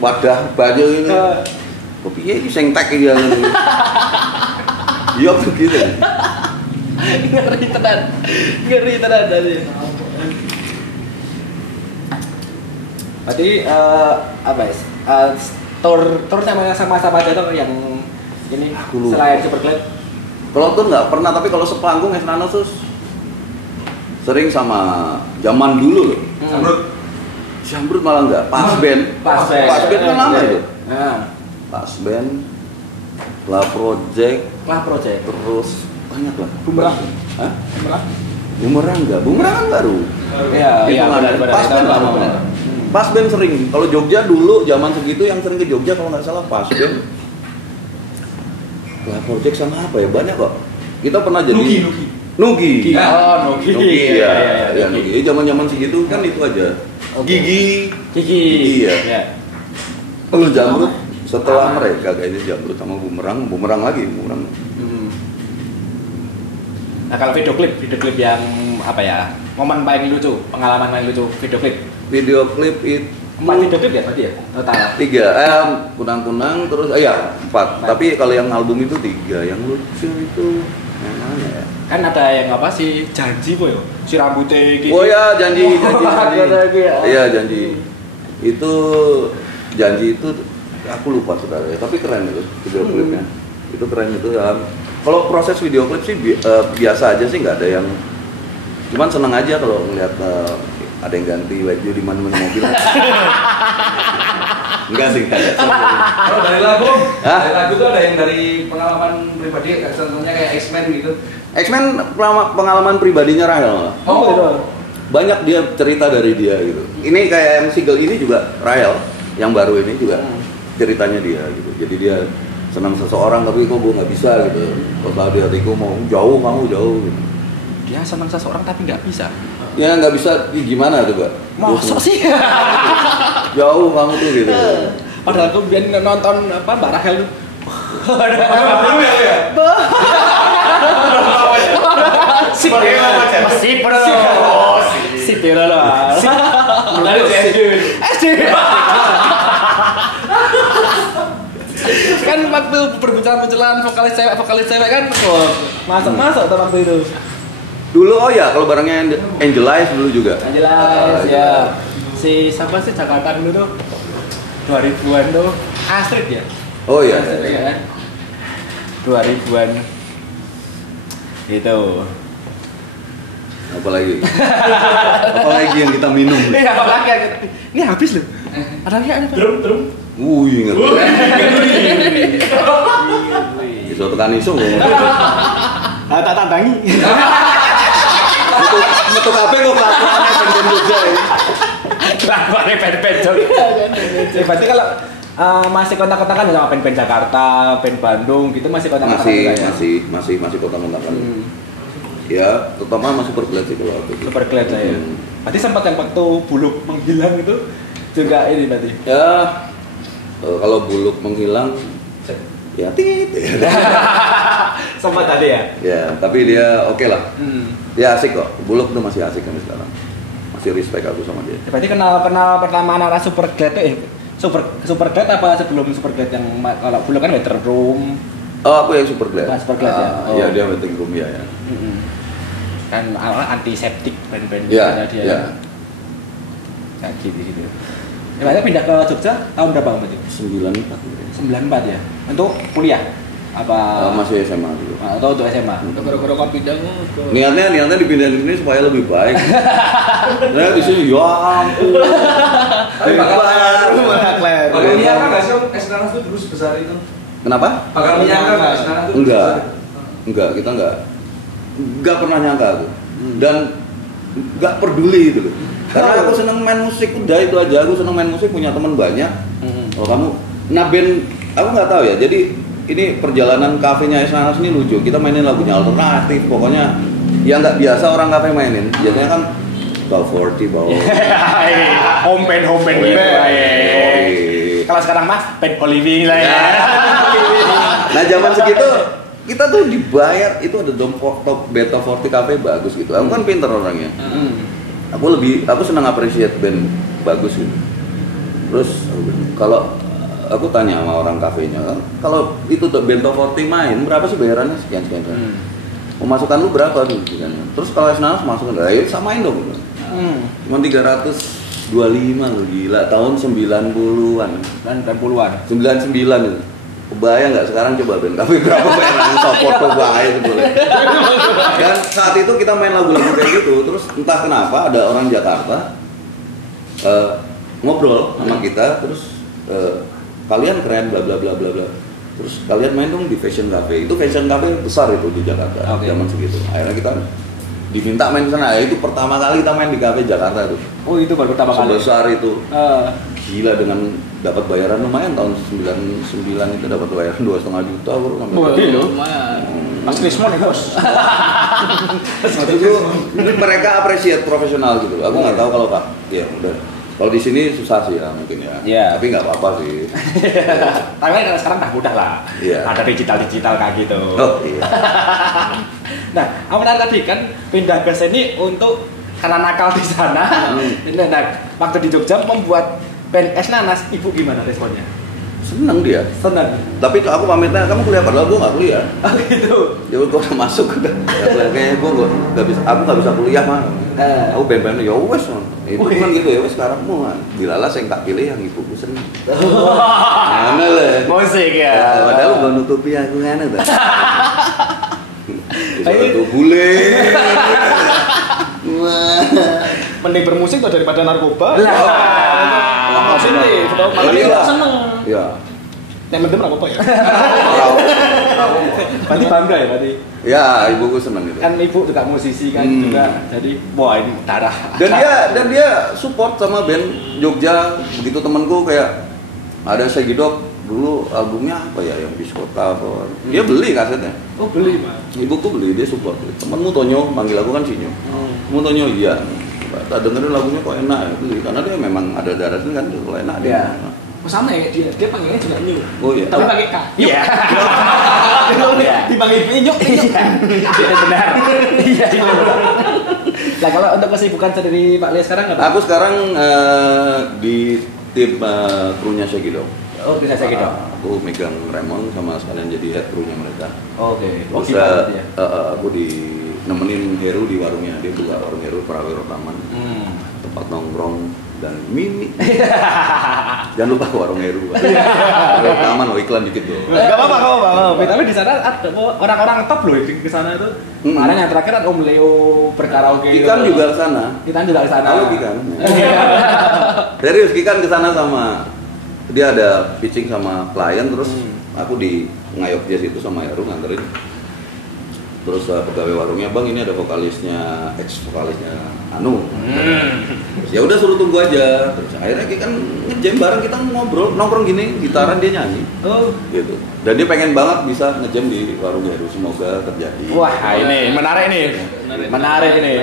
wadah baju ini. Kok piye iki sing tek iki ya. Giok tuh gitu. Ngeri tenan tadi. Berarti apa ya? Tour sama siapa aja tuh yang ini selain Superglad? Kalau tour nggak pernah, tapi kalau sepanggung Esnano tuh sering sama zaman dulu loh. Jambrut malah nggak. Pas band kan lama itu. Pas band, La Project, terus banyak lah. Bumerang? Hah? Bumerang kan baru. Iya. Pas band lama. Pas band sering. Kalau Jogja dulu zaman segitu yang sering ke Jogja kalau nggak salah pas band. La Project sama apa ya? Banyak kok. Kita pernah jadi Nugi. Nugi. Iya. Nugi. Zaman segitu kan itu aja. Gigi. Iya. Kalau Jamrut setelah mereka kayaknya Jamrut sama Bumerang lagi. Nah kalau video klip yang apa ya? Momen paling lucu, pengalaman paling lucu Video klip itu 4 video klip ya berarti ya? Total 3, kunang-kunang terus 4. Tapi kalau yang album itu 3, yang lucu itu yang mana ya? Kan ada yang apa sih janji boy, si rambutnya gitu. Oh ya janji. Iya janji. Janji itu aku lupa saudara ya, tapi keren itu video klipnya. Itu keren itu ya. Kalau proses video klip sih biasa aja sih, nggak ada yang. Cuman seneng aja kalau ngeliat ada yang ganti baju di mana-mana mobil. Enggak sih. Kalau dari lagu tuh ada yang dari pengalaman pribadi, contohnya kayak X-Men gitu. X-Men pengalaman pribadinya Rahel. Oh gitu. Banyak dia cerita dari dia gitu. Ini kayak yang single ini juga Rahel, yang baru ini juga ceritanya dia gitu. Jadi dia senang seseorang tapi kok gue nggak bisa gitu. Kalau di hatiku mau kamu jauh. Gitu. Dia senang seseorang tapi nggak bisa. Ya nggak bisa, gimana tuh Pak? Masa sih? Jauh kamu tuh gitu. Padahal aku biar nonton apa Mbak Rahel tuh. Kan waktu berbicara-bicaraan vokalis cewek kan masuk tuh waktu itu. Dulu kalau barangnya Angel Eyes dulu juga. Angel Eyes ya. Si siapa sih Jakarta dulu tuh 2000-an tuh Astrid ya. Oh iya. Astrid, ya kan? 2000-an gitu. Apalagi yang kita minum. Iya, apalagi ini habis loh. Ada lagi ada. Drum. Ingat. Iso tekan iso. Tak tandangi. Metu kabeh kok kelakuannya band-band Jogja ya. Kelakuannya band-band Jogja. Berarti kalau masih kontak-kontakan sama band-band Jakarta, band Bandung gitu masih kontak-kontakan masih kontak-kontakan. Ya, terutama sama Superglad sih kalau aku. Superglad ya. Berarti sempat yang waktu Buluk menghilang itu juga ini berarti. Ya, kalau Buluk menghilang ya sempat tadi ya? Ya, tapi dia oke lah. Dia asik kok. Buluk tuh masih asik kan sekarang. Masih respect aku sama dia. Berarti kenal pertama anak Superglad Superglad apa sebelum Superglad yang kalau Buluk kan Waiting Room. Oh, aku yang Superglad. Superglad ya. Iya, dia Waiting Room ya. Kan antiseptik band-band dia. Ya. Kayak gitu. Ya, berarti pindah ke Jogja tahun berapa berarti? 94 ya. Untuk kuliah apa masih SMA dulu. Atau untuk SMA? Gara-gara kau pindah ke Niatnya dipindahin ini supaya lebih baik. Nah, di sini ya ampun. Kalau menyangka nggak sih Esnanas itu dulu sebesar itu? Kenapa? Bakal menyangka nggak Esnanas itu? Enggak, kita enggak pernah nyangka aku. Dan enggak peduli gitu loh. Karena aku seneng main musik, udah itu aja. Aku seneng main musik, punya teman banyak. Oh kamu, nah band, aku nggak tahu ya. Jadi ini perjalanan kafenya Esnanas ini lucu. Kita mainin lagunya alternatif, pokoknya yang nggak biasa orang kafe mainin. Biasanya kan Bal 40 bawa. Home band gitu. Kalau sekarang mah band Olivia lah ya. Nah zaman segitu kita tuh dibayar, itu ada top Beta 40 cafe bagus gitu. Aku kan pinter orangnya. Aku senang appreciate band bagus gitu. Terus kalau aku tanya sama orang kafenya, kalau itu Bento 40 main berapa sih bayarannya? Sekian. Pemasukan lu berapa tuh? Terus kalau Esnanas masukan, ayo samain dong. Cuma 325 lu gila, tahun 90-an. 99 itu. Kebayang nggak sekarang coba band kafe berapa bayaran support coba itu boleh. Dan saat itu kita main lagu-lagu kayak gitu, terus entah kenapa ada orang Jakarta ngobrol sama kita, terus kalian keren bla bla bla bla bla. Terus kalian main dong di Fashion Cafe. Itu Fashion Cafe besar itu di Jakarta zaman segitu. Akhirnya kita diminta main di sana. Itu pertama kali kita main di cafe Jakarta itu. Oh, itu baru pertama kali. Sebesar itu. Gila, dengan dapat bayaran lumayan tahun 99 itu dapat bayaran 2,5 juta bro. Lumayan. Mas Krismon ya, Bos. Maksudku mereka appreciate profesional gitu. Aku nggak tahu kalau Pak. Ya udah. Kalau di sini susah sih ya mungkin ya. Yeah. Tapi nggak apa-apa sih. Tapi kan sekarang udah mudah lah. Yeah. Ada digital kayak gitu. Oh iya. Nah, aku tadi kan pindah ke sini untuk karena nakal di sana. Nah, waktu di Jogja membuat band Esnanas, ibu gimana responnya? Seneng dia. Seneng. Tapi aku pamitnya, kamu kuliah padahal gue nggak kuliah. Oh gitu. Ya gue udah masuk udah. Kayaknya gue nggak bisa. Aku nggak bisa kuliah mah. Aku band-band ya wes. Itu kan gitu ya wes sekarang mau. Dilalah yang tak pilih yang ibuku seneng. Mana lah. Musik ya. Padahal gue nutupi aku kan ada. Itu bule. Mending bermusik tuh daripada narkoba. Positif, malah dia seneng. Iya. Yang penting narkoba ya. Berarti bangga ya berarti. Ya, ibuku seneng itu. Kan ibu juga musisi kan juga. Jadi wah ini darah. Dan dia support sama band Jogja. Begitu temanku kayak ada Segidok dulu albumnya apa ya yang Biskota apa. Dia beli kasetnya. Oh, beli, Mas. Ibuku beli, dia support. Temenmu Tonyo panggil aku kan Sinyo. Kamu Tonyo iya. Tak dengerin lagunya kok enak ya, karena dia memang ada darahnya kan, kalau enak dia. Oh sama ya, dia panggilnya juga Nyu. Oh iya. Tapi pakai K. Iya. Dipanggil Nyu. Iya benar. Iya. Nah kalau untuk kesibukan sendiri Pak Lia sekarang apa? Aku sekarang di tim krunya Segidok. Oh, bisa Segidok. Aku megang Raymond sama sekalian jadi head krunya mereka. Oke. Terus aku nemenin Heru di warungnya, dia buka warung Heru Prawiro Taman, tempat nongkrong dan mini. Jangan lupa warung Heru, Prawiro Taman, iklan dikit loh. Gak apa-apa. Tapi di sana ada orang-orang top loh di sana itu. Kemarin yang terakhir ada Om Leo berkaraoke. Kikan juga ke sana. Kikan juga ke sana. Halo Kikan. Serius Kikan ke sana sama dia ada pitching sama klien, terus aku di ngayok dia situ sama Heru nganterin. Terus pegawai warungnya, bang ini ada vokalisnya, ex vokalisnya Anu. Terus ya udah suruh tunggu aja. Terus akhirnya kita kan ngejam bareng, kita ngobrol, nongkrong gini, gitaran dia nyanyi. Gitu. Dan dia pengen banget bisa ngejam di warung Heru, semoga terjadi. Wah ini menarik nih, menarik ini.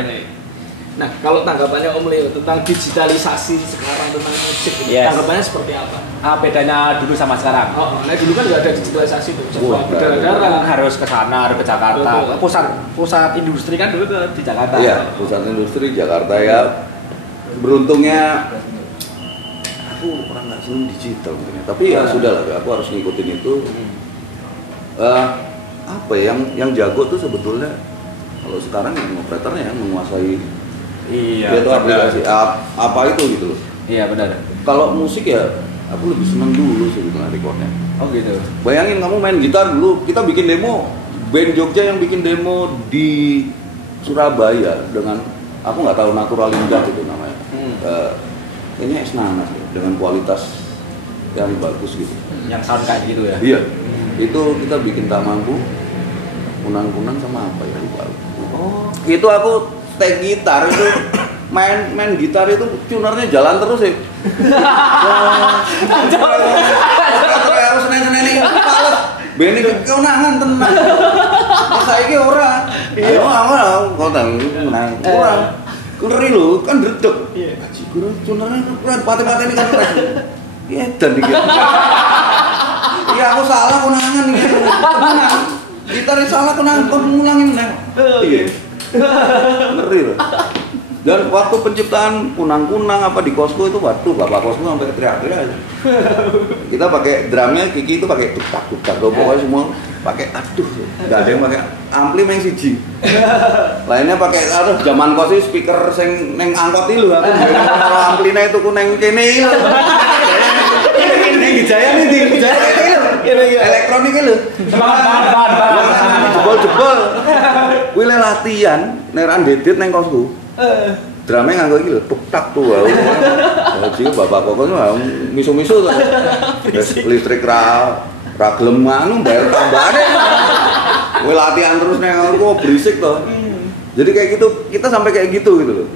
Nah, kalau tanggapannya Om Leo tentang digitalisasi sekarang tentang musik ini, tanggapannya seperti apa? Bedanya dulu sama sekarang? Nah dulu kan nggak ada digitalisasi tuh, berdarah harus ke sana, harus ke Jakarta. Pusat industri kan dulu di Jakarta. Iya, pusat industri Jakarta ya. Beruntungnya aku orang nggak seneng digital mungkin ya. Tapi ya sudah lah, aku harus ngikutin itu. Apa ya, yang jago tuh sebetulnya kalau sekarang yang operatornya yang menguasai. Iya. Itu aplikasi apa itu gitu loh. Iya benar. Kalau musik ya aku lebih seneng dulu sebetulnya recordnya. Oh gitu. Bayangin kamu main gitar dulu, kita bikin demo, band Jogja yang bikin demo di Surabaya dengan aku nggak tahu Natural Indah itu namanya. Kayaknya Esnanas dengan kualitas yang bagus gitu. Yang sound kayak gitu ya. Iya. Itu kita bikin Tamangku, Kunang-kunang sama apa ya lupa. Oh. Itu aku stay gitar itu main gitar itu tunernya jalan terus ya. Harus seneng-seneng males. Bene keunangan tenang. Saiki ora. Ayo kok tenang. Ora. Ngeri lho, kan dredeg. Haji guru tunernya kan pate-patene kan. Iya dan iki. Iya aku salah konangan iki. Tenang. Gitar salah konangan kok ngulangin meneh. Iya. Ngeri loh. Dan waktu penciptaan kunang-kunang apa di kosku itu, waduh bapak kosku sampai teriak-teriak aja. Kita pakai drumnya, Kiki itu pakai tuk-tak, pokoknya semua pakai nggak ada yang pakai ampli main siji. Lainnya pakai zaman kos itu speaker sing neng angkot itu aku kalau amplina itu ku neng kene itu. Neng Gijaya nih, Gijaya itu elektronik itu. Jebol. Kuwi latihan neran dedit neng kosku. Drumnya nganggo iki lho, tuk-tak tuh. Jadi bapak pokoknya misu-misu tuh. Listrik ra gelem anu bayar tambane. Kuwi latihan terus neng aku berisik tuh. Jadi kayak gitu, kita sampai kayak gitu loh.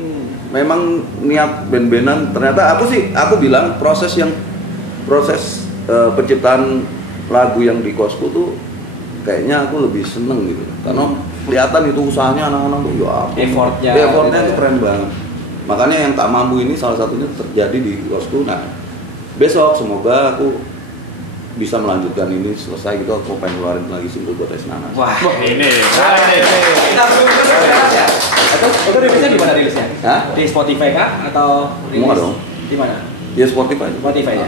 Memang niat band-bandan ternyata aku bilang proses penciptaan lagu yang di kosku tuh kayaknya aku lebih seneng gitu. Karena kelihatan itu usahanya anak-anak tuh ya effortnya itu keren banget. Makanya yang tak mampu ini salah satunya terjadi di kosku. Nah besok semoga aku bisa melanjutkan ini selesai gitu, aku pengen keluarin lagi single buat Esnanas. Wah ini kita ya. Atau rilisnya di mana rilisnya? Hah? Di Spotify kah atau mau dong? Di mana? Ya Spotify ya.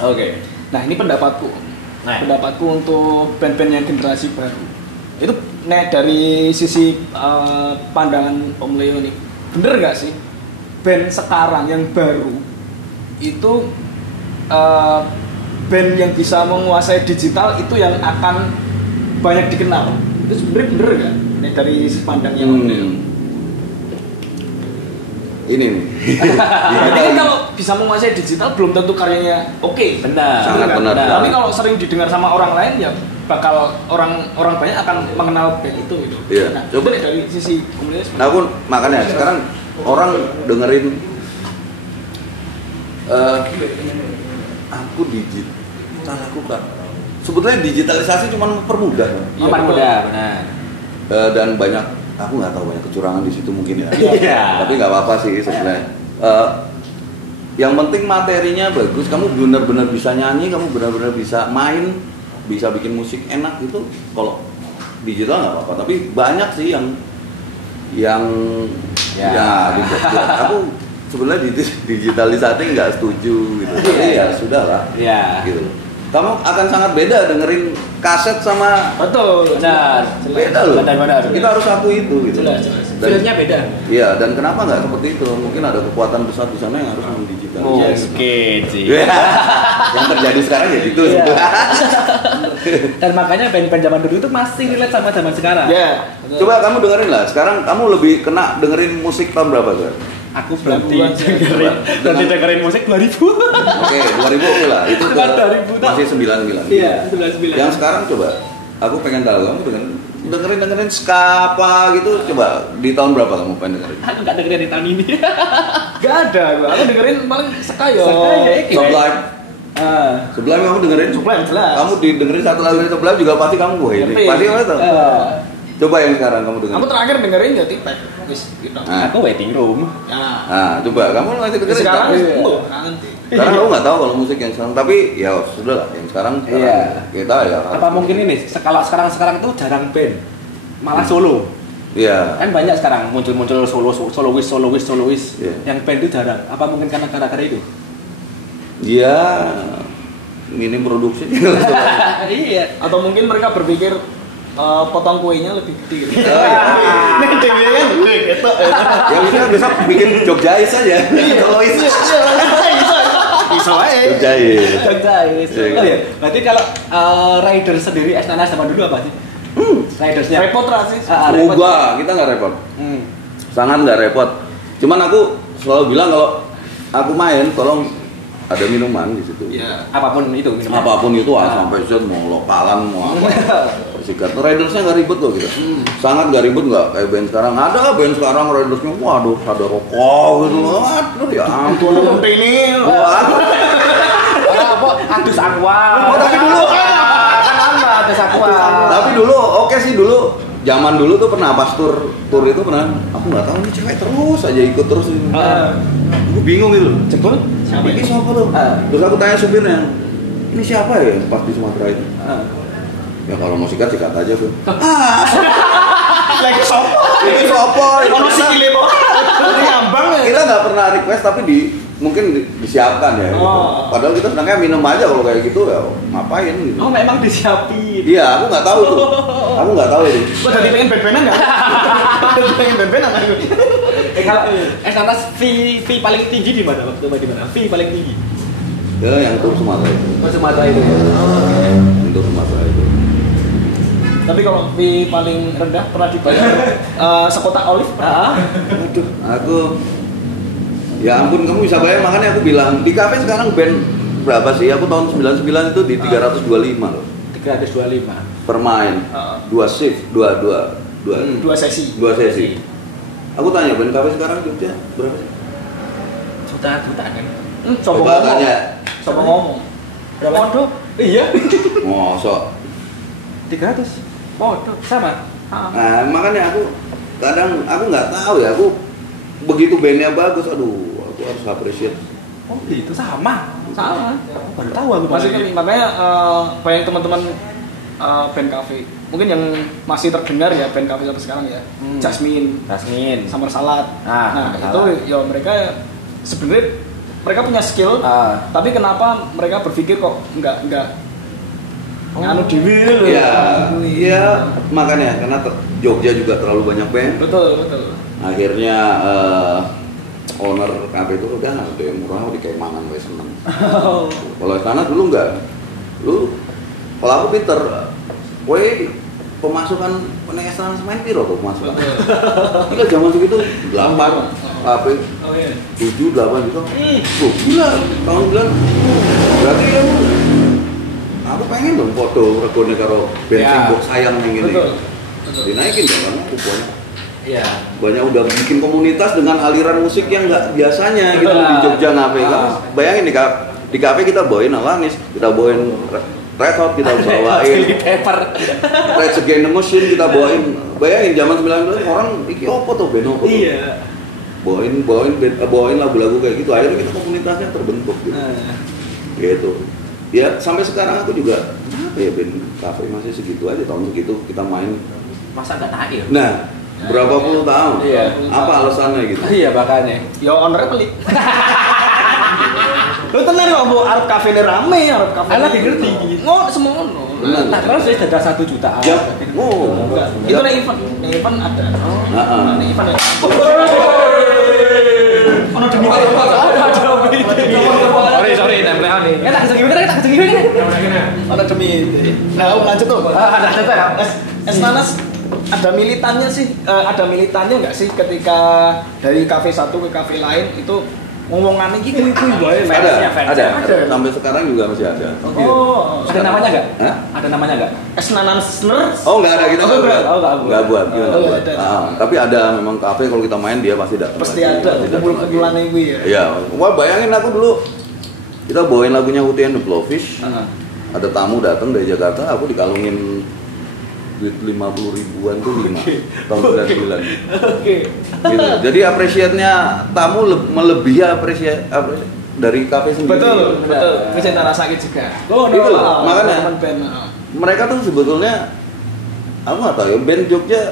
Oke. Nah ini pendapatku untuk band-band yang generasi baru itu dari sisi pandangan Om Leo nih, bener nggak sih band sekarang yang baru itu band yang bisa menguasai digital itu yang akan banyak dikenal? Itu sebenarnya bener nggak dari sisi pandang yang Om Leo? Ini nih. Jadi kan kalau bisa menguasai digital belum tentu karyanya oke. Benar. Sangat benar. Tapi kalau sering didengar sama orang lain ya bakal orang banyak akan mengenal band itu gitu. Iya. Nah, coba dari sisi komunitas. Nah, aku makanya sekarang orang dengerin aku digital aku kan. Sebetulnya digitalisasi cuma mempermudah. Mempermudah, benar. Dan banyak aku nggak tahu banyak kecurangan di situ mungkin ya. Tapi nggak apa-apa sih sebenarnya. Yang penting materinya bagus, kamu benar-benar bisa nyanyi, kamu benar-benar bisa main, bisa bikin musik enak gitu. Kalau digital nggak apa-apa, tapi banyak sih yang aku sebenarnya digitalisasi nggak setuju gitu. Tapi ya sudahlah. Gitu. Kamu akan sangat beda dengerin kaset sama benar. Beda loh. Benar. Kita harus akui itu gitu. Jelas. Feelnya beda. Iya, dan kenapa nggak seperti itu? Mungkin ada kekuatan besar di sana yang harus mendigitalisasi. Oke, sih. Yang terjadi sekarang ya gitu. Dan makanya band-band zaman dulu itu masih relate sama zaman sekarang. Iya. Coba kamu dengerin lah. Sekarang kamu lebih kena dengerin musik tahun berapa tuh? Aku berarti dengerin musik 2000. Oke, 2000 oke lah. Itu masih 99. Iya, 99. Yang sekarang coba Aku pengen tahu kamu dengerin ska apa gitu. Coba di tahun berapa kamu pengen dengerin? Aku nggak dengerin di tahun ini. Gak ada, aku dengerin paling Sekayo. Sublime. Sublime kamu dengerin? Sublime jelas. Kamu dengerin satu lagu dari Sublime juga pasti kamu ini. Pasti kamu tahu. Coba yang sekarang kamu dengerin. Aku terakhir dengerin ya Tipek. Wis gitu. Aku Waiting Room. Nah, coba kamu nanti dengerin. Sekarang Karena aku nggak tahu kalau musik yang sekarang, tapi ya sudah lah yang sekarang kita ya. Apa mungkin ini kalau sekarang tuh jarang band, malah solo. Iya. Kan banyak sekarang muncul solois. Yang band itu jarang. Apa mungkin karena gara-gara itu? Iya. Minim produksi. Iya. Atau mungkin mereka berpikir potong kuenya lebih gede gitu. Nih dewe kan gitu. Ya udah besok bikin Jogjais aja. Solois. Bisa aja. Jogjais. Oh ya, berarti kalau rider sendiri Estana zaman dulu apa sih? Ridersnya repot sih. Kita nggak repot. Sangat nggak repot. Cuman aku selalu bilang kalau aku main, tolong ada minuman di situ. Ya. Apapun itu minuman. Apapun itu, sampai set mau lokalan mau apa. Persikat. Ridersnya nggak ribet loh gitu. Sangat nggak ribet nggak kayak band sekarang. Ada band sekarang ridersnya, waduh, ada rokok gitu. Waduh, ya ampun. Ini. Apa? Adus aqua. Tapi dulu. Adus aqua. Tapi dulu, oke sih dulu. Zaman dulu tuh pernah pas tur itu pernah. Aku nggak tahu nih cewek terus aja ikut terus. Aku bingung gitu. Cekul? Ini siapa tuh? Terus aku tanya supirnya, ini siapa ya yang pas di Sumatera itu? Ya kalau mau sikat aja tuh. Lagi sopo? Ini sopo? Kalau sikile kok. Ini ngambang ya. Kita nggak pernah request tapi mungkin disiapkan ya. Gitu. Padahal kita sedangkan minum aja kalau kayak gitu ya ngapain gitu. Oh memang disiapin. Iya, aku nggak tahu tuh. Aku nggak tahu itu. Gua jadi pengen band-bandan nggak? Pengen band-bandan apa itu? Kalau Estana fee paling tinggi di mana? Waktu di mana? Fee paling tinggi. Ya yang tur Sumatera itu. Sumatera itu ya. Untuk Sumatera itu. Tapi kalau fee paling rendah pernah dibayar sekotak olive pernah? Aduh, aku ya ampun kamu bisa bayar, makanya aku bilang di kafe sekarang band berapa sih? Aku tahun 99 itu di 325 loh. 325 per main. 2 shift, 2 sesi. Aku tanya band kafe sekarang Jogja berapa sih? Jutaan kan. Coba tanya. Coba ngomong. Berapa? Waduh. Iya. Mosok 300. Waduh, sama. Nah, makanya aku kadang aku nggak tahu ya, aku begitu bandnya bagus, aduh, aku harus appreciate. Oh gitu, sama. Aku baru tahu aku. Makanya banyak teman-teman band cafe, mungkin yang masih terdengar ya band cafe sampai sekarang ya, Jasmine, Summer Salad. Nah itu ya mereka sebenarnya mereka punya skill, tapi kenapa mereka berpikir kok enggak anu dewi loh. Iya, makanya karena Jogja juga terlalu banyak band. Betul. Akhirnya owner kafe itu udah ada yang murah di Keimangan gue seneng. Kalau sana dulu enggak. Kalau aku pinter, gue pemasukan penegasan main piro tuh pemasukan. Gila zaman segitu 8 kafe 7, 8 gitu. Gila, tahun bulan berarti ya aku pengen dong foto regone karo bensin box sayang yang ini. Dinaikin dong karena kuponnya. Iya. Banyak udah bikin komunitas dengan aliran musik yang nggak biasanya gitu di Jogja ngafe kan. Bayangin di kafe kita bawain Alanis, kita bawain Red Hot, kita bawain Rage Against the Machine, kita bawain. Bayangin zaman 90 orang iki opo tuh band opo. Iya. Bawain lagu-lagu kayak gitu. Akhirnya kita komunitasnya terbentuk gitu. Gitu. Ya sampai sekarang aku juga ya band kafe masih segitu aja, tahun segitu kita main. Masa nggak naik? Nah, berapa puluh tahun? Iya. Apa alasannya gitu? Iya makanya. Ya ownernya pelit. Lu tenar kok bu, Arab kafe ini rame, Arab kafe. Alah ngerti. Semua ngono. Nah, terus saya ada 1 juta. Ya. Oh. Itu nih event ada. Nih event ya. Ono demi. Sorry, templean nih. Tak kesengi. Ono demi. Nah, lanjut tuh. Ada. Estanas ada militannya nggak sih ketika dari kafe satu ke kafe lain itu ngomongan iki kuwi wae ada. Sampai sekarang juga masih ada. Oh, ada namanya enggak? Ada namanya enggak? Snanansner? Oh, enggak ada kita enggak buat. Tapi ada memang kafe kalau kita main dia pasti datang. Pasti ada kumpulan kuwi ya. Iya, wah bayangin aku dulu kita bawain lagunya Hootie and the Blowfish. Ada tamu datang dari Jakarta, aku dikalungin duit 50 ribuan tuh 5 tahun 99. Gitu. Jadi apresiatnya tamu melebihi apresiat dari kafe sendiri. Betul. Bisa rasain juga. Itu loh, makanya mereka tuh sebetulnya aku nggak tahu ya, band Jogja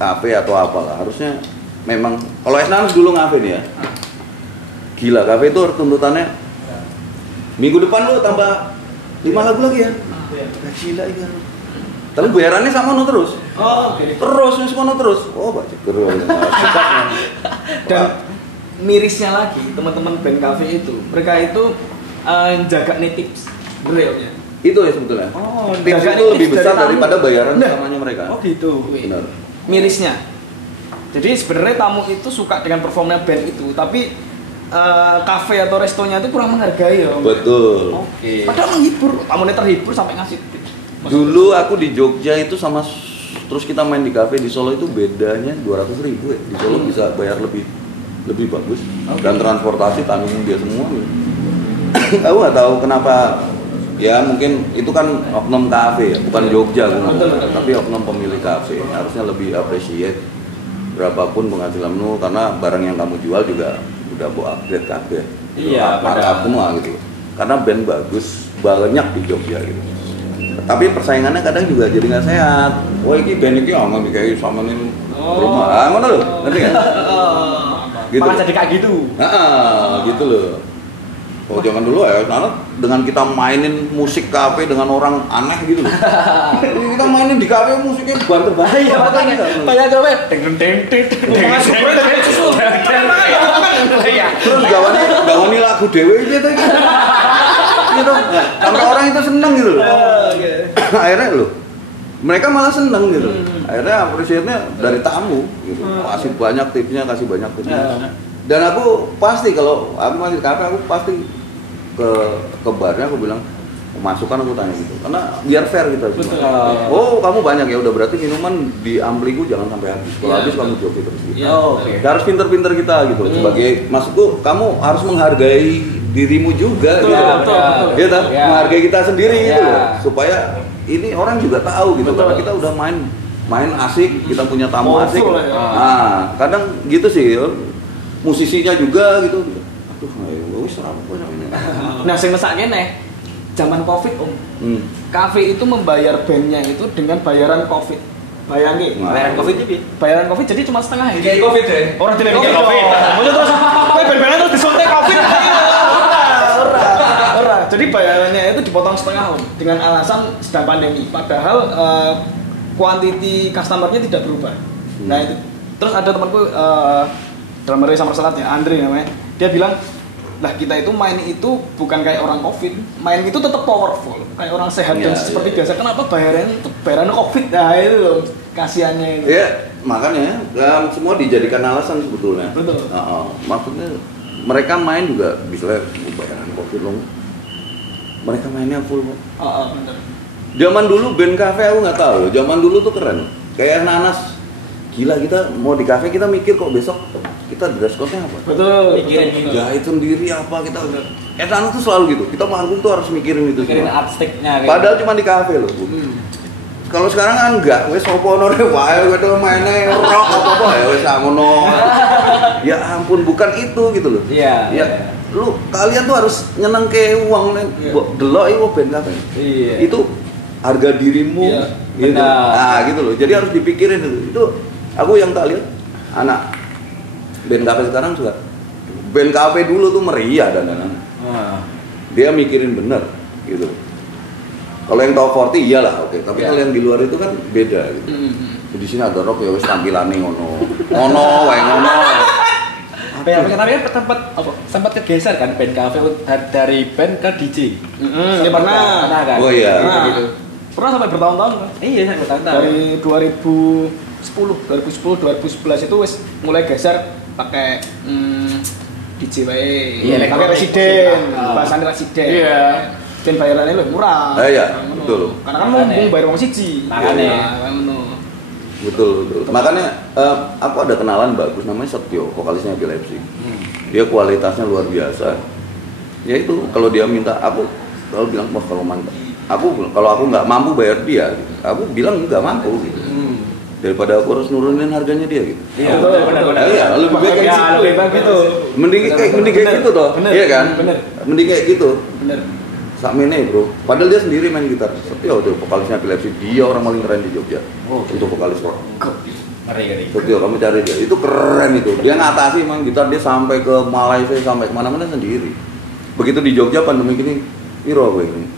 kafe atau apalah, harusnya memang kalau Esnans dulu ngafe nih ya. Gila, kafe itu tuntutannya minggu depan lu tambah 5 lagu lagi ya. Gila ya. Tapi bayarannya sama terus. Terus sekono terus. Oh, Pak Ceker. Dan mirisnya lagi, teman-teman band cafe itu, mereka itu jaga tips realnya. Itu ya sebetulnya. Tips itu lebih besar daripada bayaran utamanya mereka. Oh gitu. Benar. Mirisnya. Jadi sebenarnya tamu itu suka dengan performnya band itu, tapi kafe atau restonya itu kurang menghargai ya. Betul. Padahal menghibur, tamunya terhibur sampai ngasih tips. Dulu aku di Jogja itu sama terus kita main di kafe di Solo itu bedanya 200.000 ya. Di Solo bisa bayar lebih bagus dan transportasi tanggung dia semua. Aku nggak tahu kenapa. Ya mungkin itu kan oknum kafe ya, bukan Jogja tapi oknum pemilik kafe. Harusnya lebih appreciate berapapun penghasilanmu karena barang yang kamu jual juga udah bawa upgrade kafe. Iya, pada semua gitu. Karena band bagus banyak di Jogja gitu. Tapi persaingannya kadang juga jadi nggak sehat. Wah ini band ini aman kayak sama nih rumah. Mana lo? Ngerti kan? Gitu. Malah jadi kayak gitu. Gitu loh. Oh zaman dulu ya, karena dengan kita mainin musik kafe dengan orang aneh gitu loh. Kita mainin di kafe musiknya banter-banter. Iya makanya. Kayak coba terus gawani lagu dewe gitu. Gitu. Sampai orang itu seneng gitu loh. Akhirnya loh, mereka malah seneng gitu. Akhirnya apresiatnya dari tamu gitu. Kasih banyak tipsnya, Dan aku pasti kalau aku masih kafe aku pasti ke barnya aku bilang masukan aku tanya gitu. Karena biar fair gitu. Oh, kamu banyak ya udah berarti minuman di ampliku jangan sampai habis. Kalau habis kamu joki terus gitu. Harus pinter-pinter kita gitu. Sebagai maksudku kamu harus menghargai dirimu juga gitu. Betul. Menghargai kita sendiri gitu loh. Supaya ini orang juga tahu gitu karena kita udah main asik, kita punya tamu asik. Nah, kadang gitu sih. Musisinya juga gitu. Aduh, ayo wis ora apa ini. Nah, sing mesake nih zaman Covid, Om. Kafe itu membayar bandnya itu dengan bayaran Covid. Bayangin. Bayaran Covid iki. Bayaran Covid jadi cuma setengah ya. Kayak Covid deh. Orang tidak kayak Covid. Maksudnya terus kowe band-bandan terus disuntik Covid. Ora. Jadi bayarannya itu dipotong setengah, Om, dengan alasan sedang pandemi. Padahal kuantiti customer-nya tidak berubah. Nah, itu. Terus ada temanku drummer sama Salatnya, Andre namanya. Dia bilang, "Lah kita itu main itu bukan kayak orang Covid. Main itu tetap powerful, kayak orang sehat dan seperti biasa. Kenapa bayarannya itu bayaran Covid?" Nah, itu loh kasihannya itu. Ya, makanya semua dijadikan alasan sebetulnya. Betul. Maksudnya mereka main juga misalnya bayaran Covid loh. Mereka mainnya full. Benar. Zaman dulu band cafe aku nggak tahu. Zaman dulu tuh keren. Kayak Nanas. Gila, kita mau di cafe kita mikir kok besok kita dress code-nya apa? Betul. Mikirin gitu. Jahit sendiri apa kita udah. Nanas tuh selalu gitu. Kita manggung tuh harus mikirin itu. Mikirin artistiknya. Padahal cuma di cafe loh. Kalau sekarang kan enggak, wes opo nore wae wedo maine rock apa ya wes ngono. Ya ampun, bukan itu gitu loh. Iya. Lu kalian tuh harus nyenengke uang delok iku ben kafe. Iya. Itu harga dirimu gitu. Nah, gitu loh. Jadi harus dipikirin itu. Itu aku yang tak lihat anak band cafe sekarang juga. Band cafe dulu tuh meriah dan dia mikirin bener gitu. Kalau yang tahu 40 iyalah oke. Tapi kalau yang di luar itu kan beda gitu. Di sini ada rock ya wis tampilane ngono. Wae ngono. Tapi sempat kegeser kan band cafe dari band ke DJ. Ya pernah kan? Oh iya. Gitu. Pernah sampai bertahun-tahun kan? Iya, sampai bertahun-tahun. Dari 2010, 2011 itu wis mulai geser pakai DJ wae. Pakai residen, bahasane residen. Iya. Dan bayarannya lebih murah. Iya, betul. Karena kan mumpung bayar wong siji. Makane ngono. Betul. Makanya aku ada kenalan bagus namanya Setio, vokalisnya Epilepsi. Dia kualitasnya luar biasa. Ya itu kalau dia minta aku kalau bilang wah kalau mantap. Kalau aku nggak mampu bayar dia, aku bilang nggak mampu gitu. Daripada aku harus nurunin harganya dia gitu. Iya, benar. Iya, lebih baik kayak gitu. Mending kayak gitu toh. Iya kan? Mending kayak gitu. Bener. Sakmene bro, padahal dia sendiri main gitar. Setio tuh vokalisnya Epilepsi, dia orang paling keren di Jogja. Untuk vokalis rock. Ngeri. Setio, kamu cari dia, itu keren itu. Dia ngatasi main gitar, dia sampai ke Malaysia, sampai kemana-mana sendiri. Begitu di Jogja pandemi gini, piro gue ini.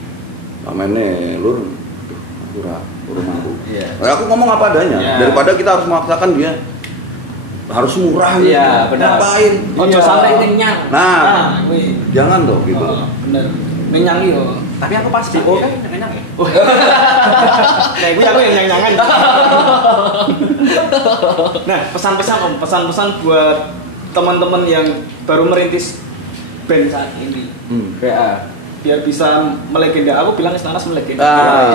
Sakmene lur, kurang mampu. Aku ngomong apa adanya, daripada kita harus memaksakan dia harus murah gitu. Iya, benar. Ngapain? Ojo sampai kenyang. Nah, jangan dong gitu. Bener. Menyang yo. Tapi aku pas di kan nyang-nyang ya. Kayak gue yang nyang-nyangan. Nah, pesan-pesan buat teman-teman yang baru merintis band saat ini. Biar bisa melegenda. Aku bilang Istanas melegenda.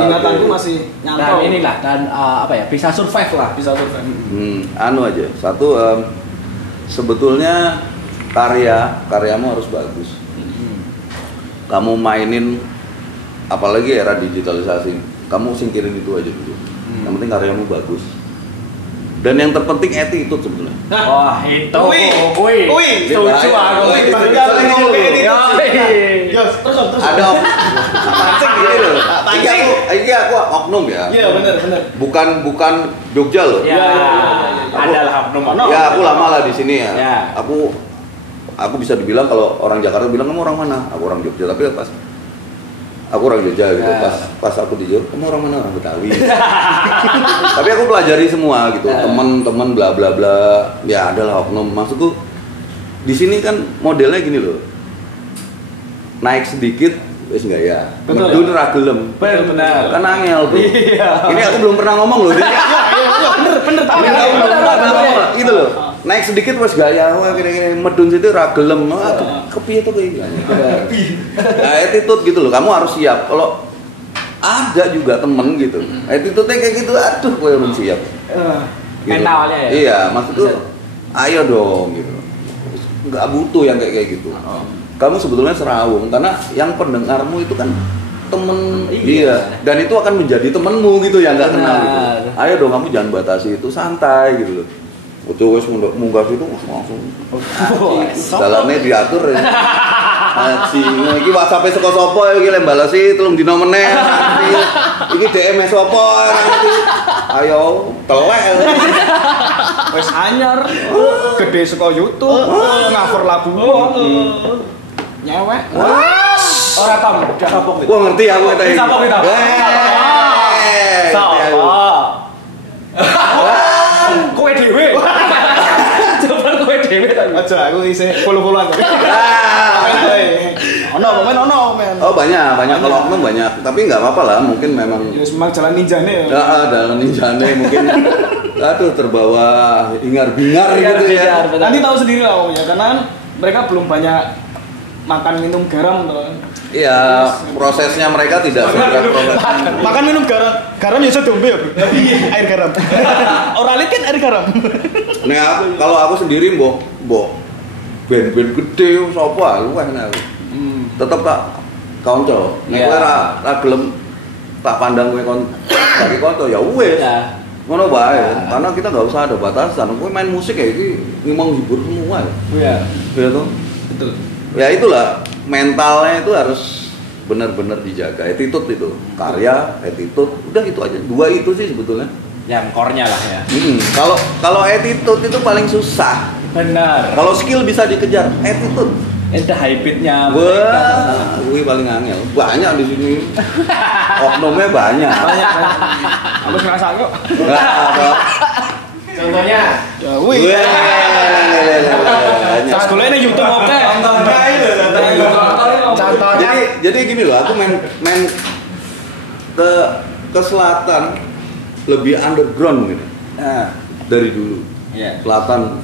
Ingatanku masih nyantol. Dan inilah bisa survive lah. Anu aja. Satu sebetulnya karyamu harus bagus. Kamu mainin apalagi era digitalisasi, kamu singkirin itu aja dulu. Yang penting karyamu bagus. Dan yang terpenting attitude sebetulnya. Wah, itu. Wih, setuju aku. Terus. Ada pancing gitu loh. Ini aku oknum ya. Iya, benar. Bukan Jogja loh. Iya. Adalah oknum. Ya, aku lama lah di sini ya. Aku bisa dibilang kalau orang Jakarta bilang kamu orang mana? Aku orang Jogja, tapi pas aku orang Jogja gitu. Pas aku di Jogja, kamu orang mana? Orang Betawi. Tapi aku pelajari semua gitu. Teman-teman bla bla bla. Ya adalah oknum. Maksudku di sini kan modelnya gini loh. Naik sedikit wis enggak ya. Medun ra gelem. Benar. Kan angel, Bro. Iya. Ini aku belum pernah ngomong loh. Bener. Gitu loh. Naik sedikit wes gaya, wah kira-kira medun situ ra gelem. Kepiye tuh kayak gini. Nah, attitude gitu loh. Kamu harus siap. Kalau ada juga temen gitu. Attitude-nya kayak gitu, aduh kowe harus siap. Gitu. Mentalnya ya. Iya, maksudku ayo dong gitu. Enggak butuh yang kayak gitu. Kamu sebetulnya serawung karena yang pendengarmu itu kan temen. Iya. Dan itu akan menjadi temenmu gitu yang enggak kenal gitu. Ayo dong kamu jangan batasi itu, santai gitu loh. Udah wes munggah itu langsung. Dalamnya diatur ya. Iki WhatsApp-e saka sapa iki lek balesi 3 dina meneh. Iki DM sapa nanti. Ayo telek. Wes anyar. Gede saka YouTube, cover lagu. Nyewek. Ora tam, udah kapok gitu. Wah ngerti aku kata iki. Sapok kita. Kowe dhewe. Coba kowe dhewe ta. Aja aku isih follow-followan. Ono men. Oh banyak kalau oknum banyak. Tapi enggak apa-apa lah, mungkin memang ya memang jalan ninjane ya. Jalan ninjane mungkin terbawa hingar-bingar gitu ya. Nanti tahu sendiri lah pokoknya karena kan mereka belum banyak makan minum garam tuh. Iya, prosesnya mereka tidak seberat proses. Makan minum garam ya sedombe ya, Bro. Air garam. Oralit kan air garam. Nah, kalau aku sendiri mbok band-band gede sapa luweh nek aku. Tetep tak kanca. Nek kowe ra gelem tak pandang kowe dari kanca ya wis. Ngono bae. Karena kita enggak usah ada batasan. Kowe main musik ya iki ngomong hibur semua. Iya. Iya toh? Betul. Ya itulah, mentalnya itu harus benar-benar dijaga. Attitude itu, karya, attitude, udah itu aja. 2 itu sih sebetulnya. Yang core-nya lah ya. Kalau attitude itu paling susah. Benar. Kalau skill bisa dikejar, attitude. Ada habitnya. Wah, gue paling angel. Banyak di sini. Oknumnya banyak. Aku ngerasa kok. Contohnya, sekolah ini YouTube oke. Contohnya. Jadi gini loh, aku main ke selatan lebih underground gitu. Dari dulu. Selatan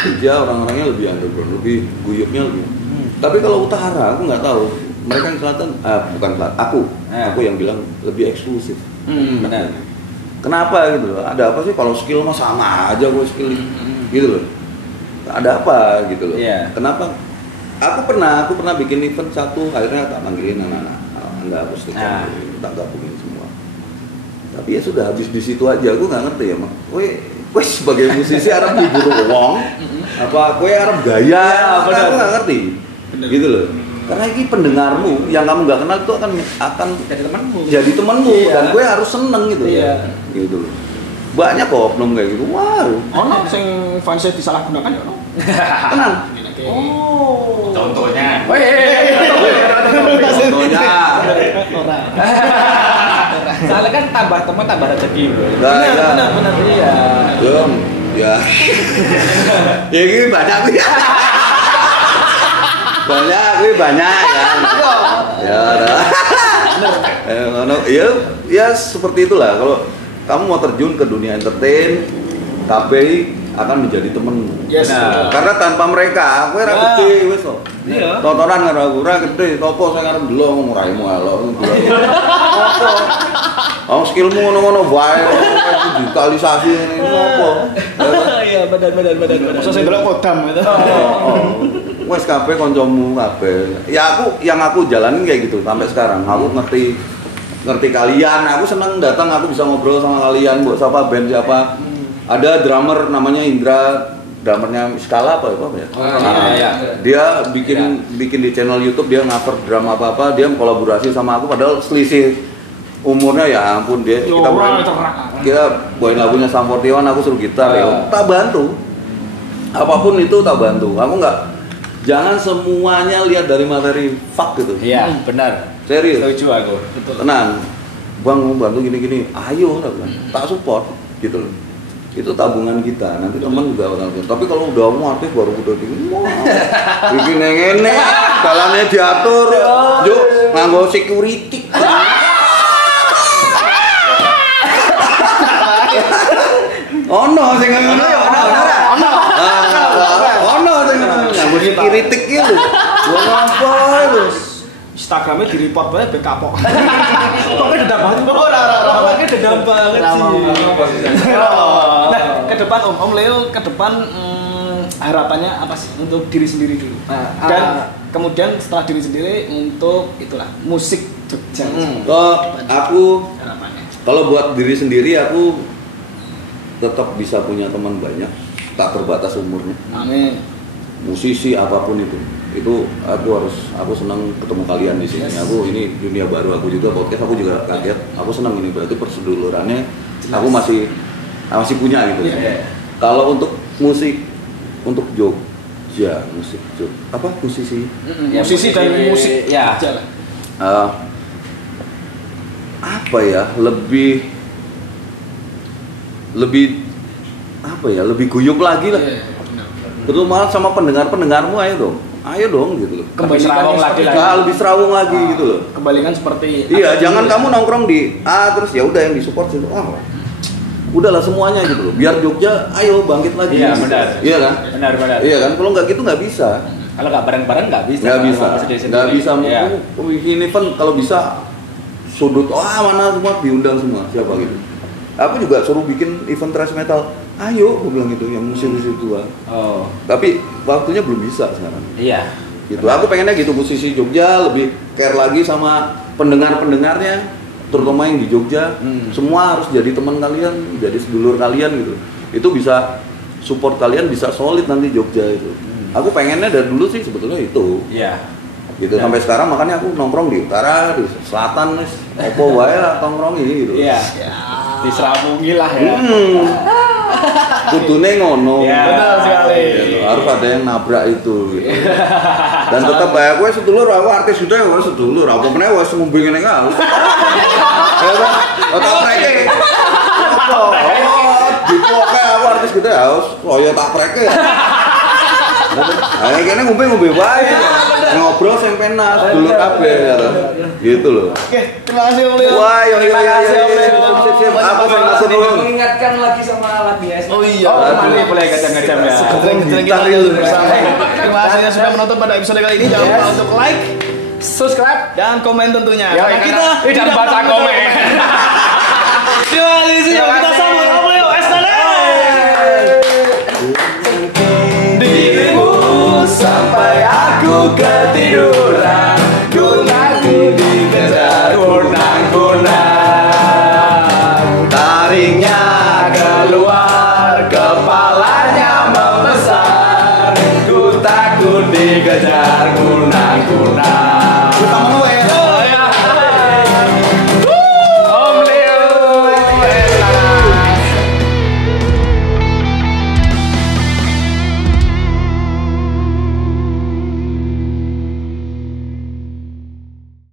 Jogja orang-orangnya lebih underground, lebih guyupnya lebih. Tapi kalau utara aku nggak tahu. Mereka yang selatan, bukan selatan, aku yang bilang lebih eksklusif. Benar. Kenapa gitu loh? Ada apa sih kalau skill mah sama aja gue skill gitu loh. Ada apa gitu loh? Yeah. Kenapa? Aku pernah bikin event satu, akhirnya tak panggilin anak-anak, enggak aku setuju, tak gabungin semua. Tapi ya sudah habis di situ aja, aku nggak ngerti ya mak. Kowe sebagai musisi Arab hibur wong, apa kowe Arab gaya? Aku nggak ngerti, gitu loh. Karena ini pendengarmu yang kamu nggak kenal itu akan jadi temanmu dan kowe harus seneng gitu, gitu loh. Banyak kok oknum kayak gitu. Wow. Ono sing fansnya disalahgunakan ya ono. Tenang. Oh. Contohnya. Contohnya. Soalnya kan tambah teman tambah rezeki. Benar. Iya. Belum. Ya. Ya ini banyak ya. Banyak ya. Ya seperti itulah kalau kamu mau terjun ke dunia entertain, KPI akan menjadi temenmu. Yes. Karena tanpa mereka, aku ora gede wis kok. Iya. Tontonan karo aku ora gede, topo saya arep delok muraimu alok. Apa? Skillmu ngono-ngono wae, digitalisasi ini opo? Iya, benar. Masa saya delok kodam gitu. Wes kabeh kancamu kabeh. Ya aku jalanin kayak gitu sampai sekarang. Aku ngerti kalian, aku seneng datang, aku bisa ngobrol sama kalian, buat siapa band siapa. Ada drummer namanya Indra, drummernya Skala apa ya? Iya. Dia bikin di channel YouTube, dia cover drum apa dia kolaborasi sama aku padahal selisih umurnya ya ampun kita bawain lagunya Sam 41, aku suruh gitar ya. Tak bantu. Apapun itu tak bantu. Aku jangan semuanya lihat dari materi fuck gitu. Iya, benar. Serius. Setuju aku. Tenang. Bang mau bantu gini-gini, ayo tak support gitu loh. Itu tabungan kita, nanti teman juga bakal. Tapi kalau udah mau artis baru udah bikin ngene, jalannya diatur, yuk nganggo security. Ono sing ngono ya ono sing nganggo security gitu. Gua apa lu? Instagramnya di report banget bae kapok. Pokoknya dendam banget. Pokoknya dendam banget sih. Nah, ke depan Om Leo ke depan harapannya apa sih untuk diri sendiri dulu? Dan kemudian setelah diri sendiri untuk itulah musik Jogja. Aku harapannya. Kalau buat diri sendiri aku tetap bisa punya teman banyak, tak terbatas umurnya. Amin. Musisi apapun itu aku senang ketemu kalian di sini. Aku ini dunia baru aku juga podcast, aku juga kaget. Aku senang ini berarti persedulurannya aku masih punya gitu. Kalau untuk musik untuk Jogja, musisi dan musik ya. Apa ya lebih guyup lagi lah. Betul malah sama pendengarmu ayo dong gitu loh. Lebih serawung lagi gitu loh. Kembalikan seperti jangan kamu nongkrong di terus ya udah yang disupport situ. Udahlah semuanya gitu loh. Biar Jogja ayo bangkit lagi. Iya benar. Iya kan? Benar. Iya kan? Kalau nggak gitu nggak bisa. Kalau nggak bareng-bareng nggak bisa. Nggak bisa. Ini kan kalau bisa sudut mana semua diundang semua siapa gitu. Aku juga suruh bikin event thrash metal. Ayo, aku bilang gitu, yang musisi tua. Tapi waktunya belum bisa sekarang. Iya. Gitu. Aku pengennya gitu, musisi Jogja lebih care lagi sama pendengarnya, terutama yang di Jogja. Semua harus jadi teman kalian, jadi sedulur kalian gitu. Itu bisa support kalian, bisa solid nanti Jogja itu. Aku pengennya dari dulu sih sebetulnya itu. Iya. Gitu sampai sekarang makanya aku nongkrong di utara, di selatan, opo wae lah nongkrong ini gitu. Iya. Diserampungi lah ya. Kudune ngono. Ya, benar sekali. Gitu. Harus ada yang nabrak itu gitu. Dan tetap bae kowe sedulur, aku artis udah kowe sedulur. Apa meneh wis ngombe ngene kae. Ya kan? Tak preke. Dipoke aku artis gede harus koyo tak preke. Ayo kene ngombe wae. ngobrol sampai nas dulu kabeh ya gitu loh. Oke, terima kasih Om Leo. Wah, terima kasih Om Leo. Aku sing maksud mengingatkan lagi sama lagu ya. Oh iya, boleh kacang-kacang ya. Keren kita bersama. Terima kasih yang sudah menonton pada episode kali ini. Jangan lupa untuk like, subscribe, dan komen tentunya. Karena kita tidak baca komen. Terima kasih. Kita sambut Om Leo Estana. Dirimu sampai aku ketiduran.